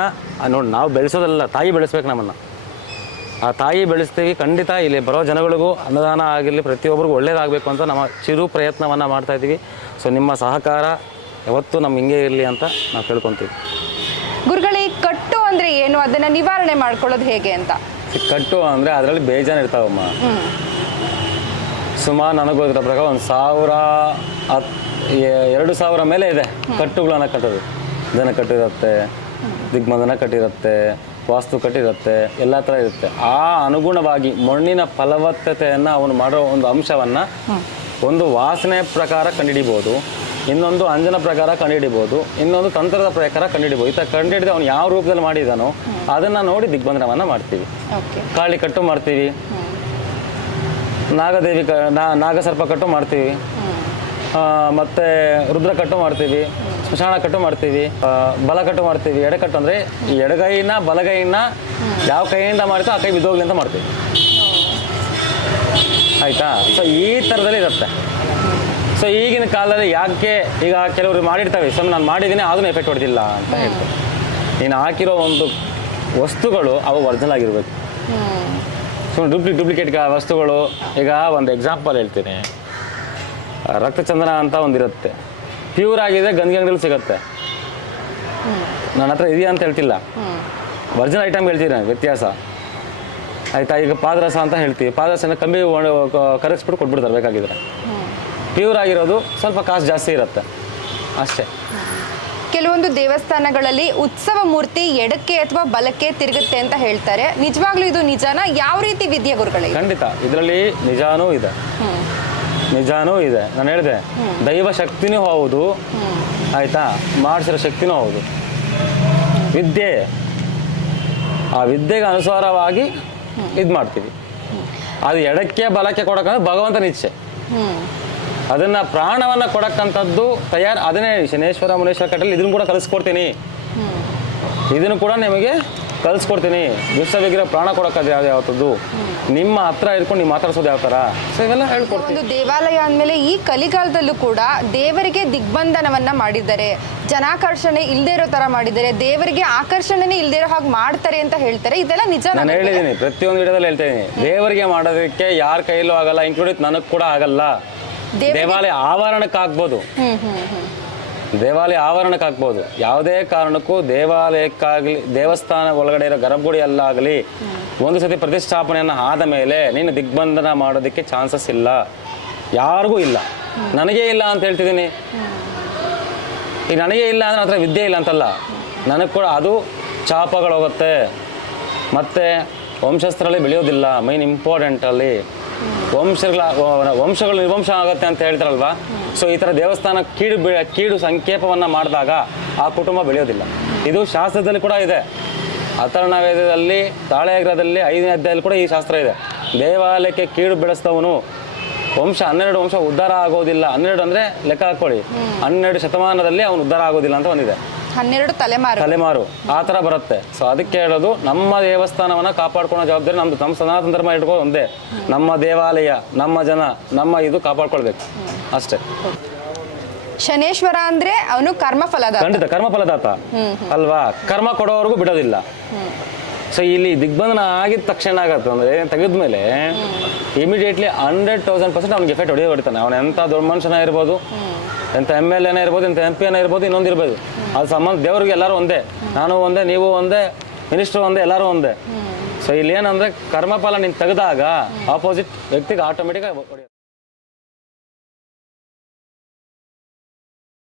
ನೋಡಿ ನಾವು ಬೆಳೆಸೋದಲ್ಲ, ತಾಯಿ ಬೆಳೆಸ್ಬೇಕು ನಮ್ಮನ್ನು. ಆ ತಾಯಿ ಬೆಳೆಸ್ತೀವಿ. ಖಂಡಿತ ಇಲ್ಲಿ ಬರೋ ಜನಗಳಿಗೂ ಅನ್ನದಾನ ಆಗಿರಲಿ, ಪ್ರತಿಯೊಬ್ಬರಿಗೂ ಒಳ್ಳೇದಾಗಬೇಕು ಅಂತ ನಮ್ಮ ಚಿರು ಪ್ರಯತ್ನವನ್ನು ಮಾಡ್ತಾಯಿದ್ದೀವಿ. ಸೊ ನಿಮ್ಮ ಸಹಕಾರ ಯಾವತ್ತೂ ನಮ್ಗೆ ಹಿಂಗೆ ಇರಲಿ ಅಂತ ನಾವು ಕೇಳ್ಕೊತೀವಿ. ಗುರುಗಳೇ, ಕಟ್ಟು ಅಂದರೆ ಏನು, ಅದನ್ನು ನಿವಾರಣೆ ಮಾಡ್ಕೊಳ್ಳೋದು ಹೇಗೆ ಅಂತ? ಕಟ್ಟು ಅಂದರೆ ಅದರಲ್ಲಿ ಬೇಜಾನು ಇರ್ತಾವಮ್ಮ. ಸುಮಾರು ನನಗೆ ಗೊತ್ತಿರೋ ಪ್ರಕಾರ 1,000-2,000 ಮೇಲೆ ಇದೆ ಕಟ್ಟುಗಳನ್ನು ಕಟ್ಟೋದು. ದನ ಕಟ್ಟಿರುತ್ತೆ, ದಿಗ್ಬಂಧನ ಕಟ್ಟಿರುತ್ತೆ, ವಾಸ್ತು ಕಟ್ಟಿರುತ್ತೆ, ಎಲ್ಲ ಥರ ಇರುತ್ತೆ. ಆ ಅನುಗುಣವಾಗಿ ಮಣ್ಣಿನ ಫಲವತ್ತತೆಯನ್ನು ಅವನು ಮಾಡೋ ಒಂದು ಅಂಶವನ್ನು ಒಂದು ವಾಸನೆ ಪ್ರಕಾರ ಕಂಡುಹಿಡಿಬೋದು, ಇನ್ನೊಂದು ಅಂಜನ ಪ್ರಕಾರ ಕಂಡುಹಿಡಿಬೋದು, ಇನ್ನೊಂದು ತಂತ್ರದ ಪ್ರಕಾರ ಕಂಡುಹಿಡಿಬೋದು. ಈ ಥರ ಕಂಡುಹಿಡಿದು ಅವನು ಯಾವ ರೂಪದಲ್ಲಿ ಮಾಡಿದಾನೋ ಅದನ್ನು ನೋಡಿ ದಿಗ್ಬಂಧನವನ್ನು ಮಾಡ್ತೀವಿ. ಕಾಳಿ ಕಟ್ಟು ಮಾಡ್ತೀವಿ, ನಾಗದೇವಿ ನಾಗಸರ್ಪ ಕಟ್ಟು ಮಾಡ್ತೀವಿ, ಮತ್ತು ರುದ್ರ ಕಟ್ಟು ಮಾಡ್ತೀವಿ, ಸ್ಮಶಾನ ಕಟ್ಟು ಮಾಡ್ತೀವಿ, ಬಲ ಕಟ್ಟು ಮಾಡ್ತೀವಿ. ಎಡಕಟ್ಟು ಅಂದರೆ ಎಡಗೈನ ಬಲಗೈನ ಯಾವ ಕೈಯಿಂದ ಮಾಡ್ತೀವೋ ಆ ಕೈ ಬಿದ್ದೋಗ್ಲಿ ಅಂತ ಮಾಡ್ತೀವಿ. ಆಯಿತಾ? ಸೊ ಈ ಥರದಲ್ಲಿ ಇರುತ್ತೆ. ಸೊ ಈಗಿನ ಕಾಲದಲ್ಲಿ ಯಾಕೆ ಈಗ ಕೆಲವರು ಮಾಡಿರ್ತಾರೆ, ಸ್ವಾಮಿ ನಾನು ಮಾಡಿದ್ದೀನಿ ಆದರೂ ಎಫೆಕ್ಟ್ ಹೊಡೆದಿಲ್ಲ ಅಂತ ಹೇಳ್ತಾರೆ. ನೀನು ಹಾಕಿರೋ ಒಂದು ವಸ್ತುಗಳು ಅವು ಒರಿಜಿನಲ್ ಆಗಿರ್ಬೇಕು. ಸುಮ್ಮನೆ ಡೂಪ್ಲಿಕೇಟ್ ವಸ್ತುಗಳು, ಈಗ ಒಂದು ಎಕ್ಸಾಂಪಲ್ ಹೇಳ್ತೀನಿ. ರಕ್ತಚಂದನ ಅಂತ ಒಂದಿರುತ್ತೆ, ಪ್ಯೂರ್ ಆಗಿದೆ, ಗಂಧಿ ಅಂಗಡಿಯಲ್ಲಿ ಸಿಗುತ್ತೆ. ನನ್ನ ಹತ್ರ ಇದೆಯಾ ಅಂತ ಹೇಳ್ತಿಲ್ಲ, ಒರಿಜಿನಲ್ ಐಟಮ್ ಹೇಳ್ತೀನಿ ನಾನು, ವ್ಯತ್ಯಾಸ ಆಯಿತಾ. ಈಗ ಪಾದರಸ ಅಂತ ಹೇಳ್ತೀವಿ, ಪಾದರಸನ ಕಮ್ಮಿ ಕರಗಿಸ್ಬಿಟ್ಟು ಕೊಟ್ಬಿಡ್ತಾರೆ ಬೇಕಾಗಿದ್ರೆ. ಪ್ಯೂರ್ ಆಗಿರೋದು ಸ್ವಲ್ಪ ಕಾಸ್ಟ್ ಜಾಸ್ತಿ ಇರುತ್ತೆ ಅಷ್ಟೇ. ಕೆಲವೊಂದು ದೇವಸ್ಥಾನಗಳಲ್ಲಿ ಉತ್ಸವ ಮೂರ್ತಿ ಎಡಕ್ಕೆ ಅಥವಾ ಬಲಕ್ಕೆ ತಿರುಗುತ್ತೆ ಅಂತ ಹೇಳ್ತಾರೆ. ನಿಜವಾಗ್ಲೂ ಇದು ನಿಜಾನ? ಯಾವ ರೀತಿ ವಿದ್ಯೆ ಗುರುಗಳೇ? ಖಂಡಿತ ಇದರಲ್ಲಿ ನಿಜಾನೂ ಇದೆ, ನಿಜಾನೂ ಇದೆ. ನಾನು ಹೇಳಿದೆ ದೈವ ಶಕ್ತಿನೂ ಹೌದು, ಆಯ್ತಾ, ಮಾಡಿಸಿರೋ ಶಕ್ತಿನೂ ಹೌದು. ವಿದ್ಯೆ, ಆ ವಿದ್ಯೆಗೆ ಅನುಸಾರವಾಗಿ ಇದು ಮಾಡ್ತೀವಿ. ಅದು ಎಡಕ್ಕೆ ಬಲಕ್ಕೆ ಕೊಡೋಕ್ಕಂದ್ರೆ ಭಗವಂತನ ಇಚ್ಛೆ. ಅದನ್ನ ಪ್ರಾಣವನ್ನ ಕೊಡಕ್ಕಂಥದ್ದು ಅದನ್ನೇ ಶನೇಶ್ವರ ಮುನೇಶ್ವರ ಕಟ್ಟಲ್ಲಿ ಇದನ್ನು ಕೂಡ ಕಲಿಸ್ಕೊಡ್ತೀನಿ, ಇದನ್ನು ಕೂಡ ನಿಮಗೆ ಕಲಿಸ್ಕೊಡ್ತೀನಿ. ವಿಶ್ವ ವಿಗ್ರಹ ಪ್ರಾಣ ಕೊಡೋಕ್ಕದು ಯಾವ್ದು ನಿಮ್ಮ ಹತ್ರ ಇಟ್ಕೊಂಡು ನೀವು ಮಾತಾಡ್ಸೋದು ಯಾವ ಥರ, ಸೊ ಇವೆಲ್ಲ ಹೇಳ್ಕೊಡ್ತೀನಿ. ಒಂದು ದೇವಾಲಯ ಅಂದಮೇಲೆ ಈ ಕಲಿಕಾಲದಲ್ಲೂ ಕೂಡ ದೇವರಿಗೆ ದಿಗ್ಬಂಧನವನ್ನ ಮಾಡಿದ್ದಾರೆ, ಜನಾಕರ್ಷಣೆ ಇಲ್ಲದೆ ಇರೋ ತರ ಮಾಡಿದ್ದಾರೆ, ದೇವರಿಗೆ ಆಕರ್ಷಣೆನೇ ಇಲ್ಲದೆ ಇರೋ ಹಾಗೆ ಮಾಡ್ತಾರೆ ಅಂತ ಹೇಳ್ತಾರೆ. ಇದೆಲ್ಲ ನಿಜ? ನಾನು ಹೇಳಿದ್ದೀನಿ, ಪ್ರತಿಯೊಂದು ವಿಡಿಯೋದಲ್ಲಿ ಹೇಳ್ತೀನಿ, ದೇವರಿಗೆ ಮಾಡೋದಕ್ಕೆ ಯಾರ ಕೈಯಲ್ಲೂ ಆಗಲ್ಲ, ಇನ್ಕ್ಲೂಡಿಂಗ್ ನನಗೆ ಕೂಡ ಆಗಲ್ಲ. ದೇವಾಲಯ ಆವರಣಕ್ಕೆ ಆಗ್ಬೋದು, ದೇವಾಲಯ ಆವರಣಕ್ಕೆ ಆಗ್ಬೋದು. ಯಾವುದೇ ಕಾರಣಕ್ಕೂ ದೇವಾಲಯಕ್ಕಾಗಲಿ, ದೇವಸ್ಥಾನ ಒಳಗಡೆ ಇರೋ ಗರ್ಭಗುಡಿಯಲ್ಲಾಗಲಿ ಒಂದು ಸತಿ ಪ್ರತಿಷ್ಠಾಪನೆಯನ್ನು ಆದ ಮೇಲೆ ನೀನು ದಿಗ್ಬಂಧನ ಮಾಡೋದಕ್ಕೆ ಚಾನ್ಸಸ್ ಇಲ್ಲ, ಯಾರಿಗೂ ಇಲ್ಲ. ನನಗೇ ಇಲ್ಲ ಅಂತ ಹೇಳ್ತಿದ್ದೀನಿ. ಈಗ ನನಗೇ ಇಲ್ಲ ಅಂದ್ರೆ ಹತ್ರ ವಿದ್ಯೆ ಇಲ್ಲ ಅಂತಲ್ಲ, ನನಗೆ ಕೂಡ ಅದು ಚಾಪಗಳು ಹೋಗುತ್ತೆ, ಮತ್ತು ವಂಶಸ್ಥರಲ್ಲಿ ಬೆಳೆಯೋದಿಲ್ಲ. ಮೈನ್ ಇಂಪಾರ್ಟೆಂಟಲ್ಲಿ ವಂಶಗಳು ನಿರ್ವಂಶ ಆಗುತ್ತೆ ಅಂತ ಹೇಳ್ತಾರಲ್ವಾ. ಸೊ ಈ ಥರ ದೇವಸ್ಥಾನ ಕೀಡು ಸಂಕ್ಷೇಪವನ್ನು ಮಾಡಿದಾಗ ಆ ಕುಟುಂಬ ಬೆಳೆಯೋದಿಲ್ಲ. ಇದು ಶಾಸ್ತ್ರದಲ್ಲಿ ಕೂಡ ಇದೆ. ಅಥರ್ವಣ ವೇದದಲ್ಲಿ ತಾಳೆಗ್ರಹದಲ್ಲಿ 5ನೇ ಅಧ್ಯಾಯದಲ್ಲಿ ಕೂಡ ಈ ಶಾಸ್ತ್ರ ಇದೆ. ದೇವಾಲಯಕ್ಕೆ ಕೀಡು ಬೆಳೆಸ್ತವನು 12 ವಂಶ ಉದ್ಧಾರ ಆಗೋದಿಲ್ಲ. 12 ಅಂದರೆ ಲೆಕ್ಕ ಹಾಕೊಳ್ಳಿ, 12 ಶತಮಾನದಲ್ಲಿ ಅವನು ಉದ್ಧಾರ ಆಗೋದಿಲ್ಲ ಅಂತ ಒಂದಿದೆ. 12 ತಲೆಮಾರು ಆ ಥರ ಬರುತ್ತೆ. ಸೊ ಅದಕ್ಕೆ ಹೇಳೋದು, ನಮ್ಮ ದೇವಸ್ಥಾನವನ್ನ ಕಾಪಾಡ್ಕೊಳ್ಳೋ ಜವಾಬ್ದಾರಿ ನಮ್ದು. ನಮ್ಮ ಸನಾತನ ಧರ್ಮ ಇಟ್ಕೋ ಒಂದೇ, ನಮ್ಮ ದೇವಾಲಯ, ನಮ್ಮ ಜನ, ನಮ್ಮ ಇದು ಕಾಪಾಡ್ಕೊಳ್ಬೇಕು ಅಷ್ಟೇ. ಶನೇಶ್ವರ ಅಂದ್ರೆ ಅವನು ಕರ್ಮಫಲದಾತ. ಖಂಡಿತ ಕರ್ಮಫಲದಾತ ಅಲ್ವಾ, ಕರ್ಮ ಕೊಡೋವರೆಗೂ ಬಿಡೋದಿಲ್ಲ. ಸೊ ಇಲ್ಲಿ ದಿಗ್ಬಂಧನ ಆಗಿದ ತಕ್ಷಣ ಆಗತ್ತೆ ಅಂದ್ರೆ ತೆಗೆದ್ಮೇಲೆ ಇಮಿಡಿಯೇಟ್ಲಿ 100,000% ಅವ್ನಿಗೆ ಎಫೆಕ್ಟ್ ಹೊಡಿತಾನೆ. ಅವನು ಎಂಥ ದೊಡ್ಡ ಮನುಷ್ಯನ ಇರ್ಬೋದು, ಎಂಥ MLA ಇರ್ಬೋದು, ಎಂಥ MP ಇರ್ಬೋದು, ಇನ್ನೊಂದು ಇರ್ಬೋದು. ಅದು ಸಂಬಂಧ ದೇವ್ರಿಗೆ ಎಲ್ಲರೂ ಒಂದೇ, ನಾನು ಒಂದೇ, ನೀವು ಒಂದೇ, ಮಿನಿಸ್ಟ್ರು ಒಂದೇ, ಎಲ್ಲರೂ ಒಂದೇ. ಸೊ ಇಲ್ಲಿ ಏನಂದ್ರೆ ಕರ್ಮಫಲ ನೀನು ತೆಗೆದಾಗ ಆಪೋಸಿಟ್ ವ್ಯಕ್ತಿಗೆ ಆಟೋಮೆಟಿಕ್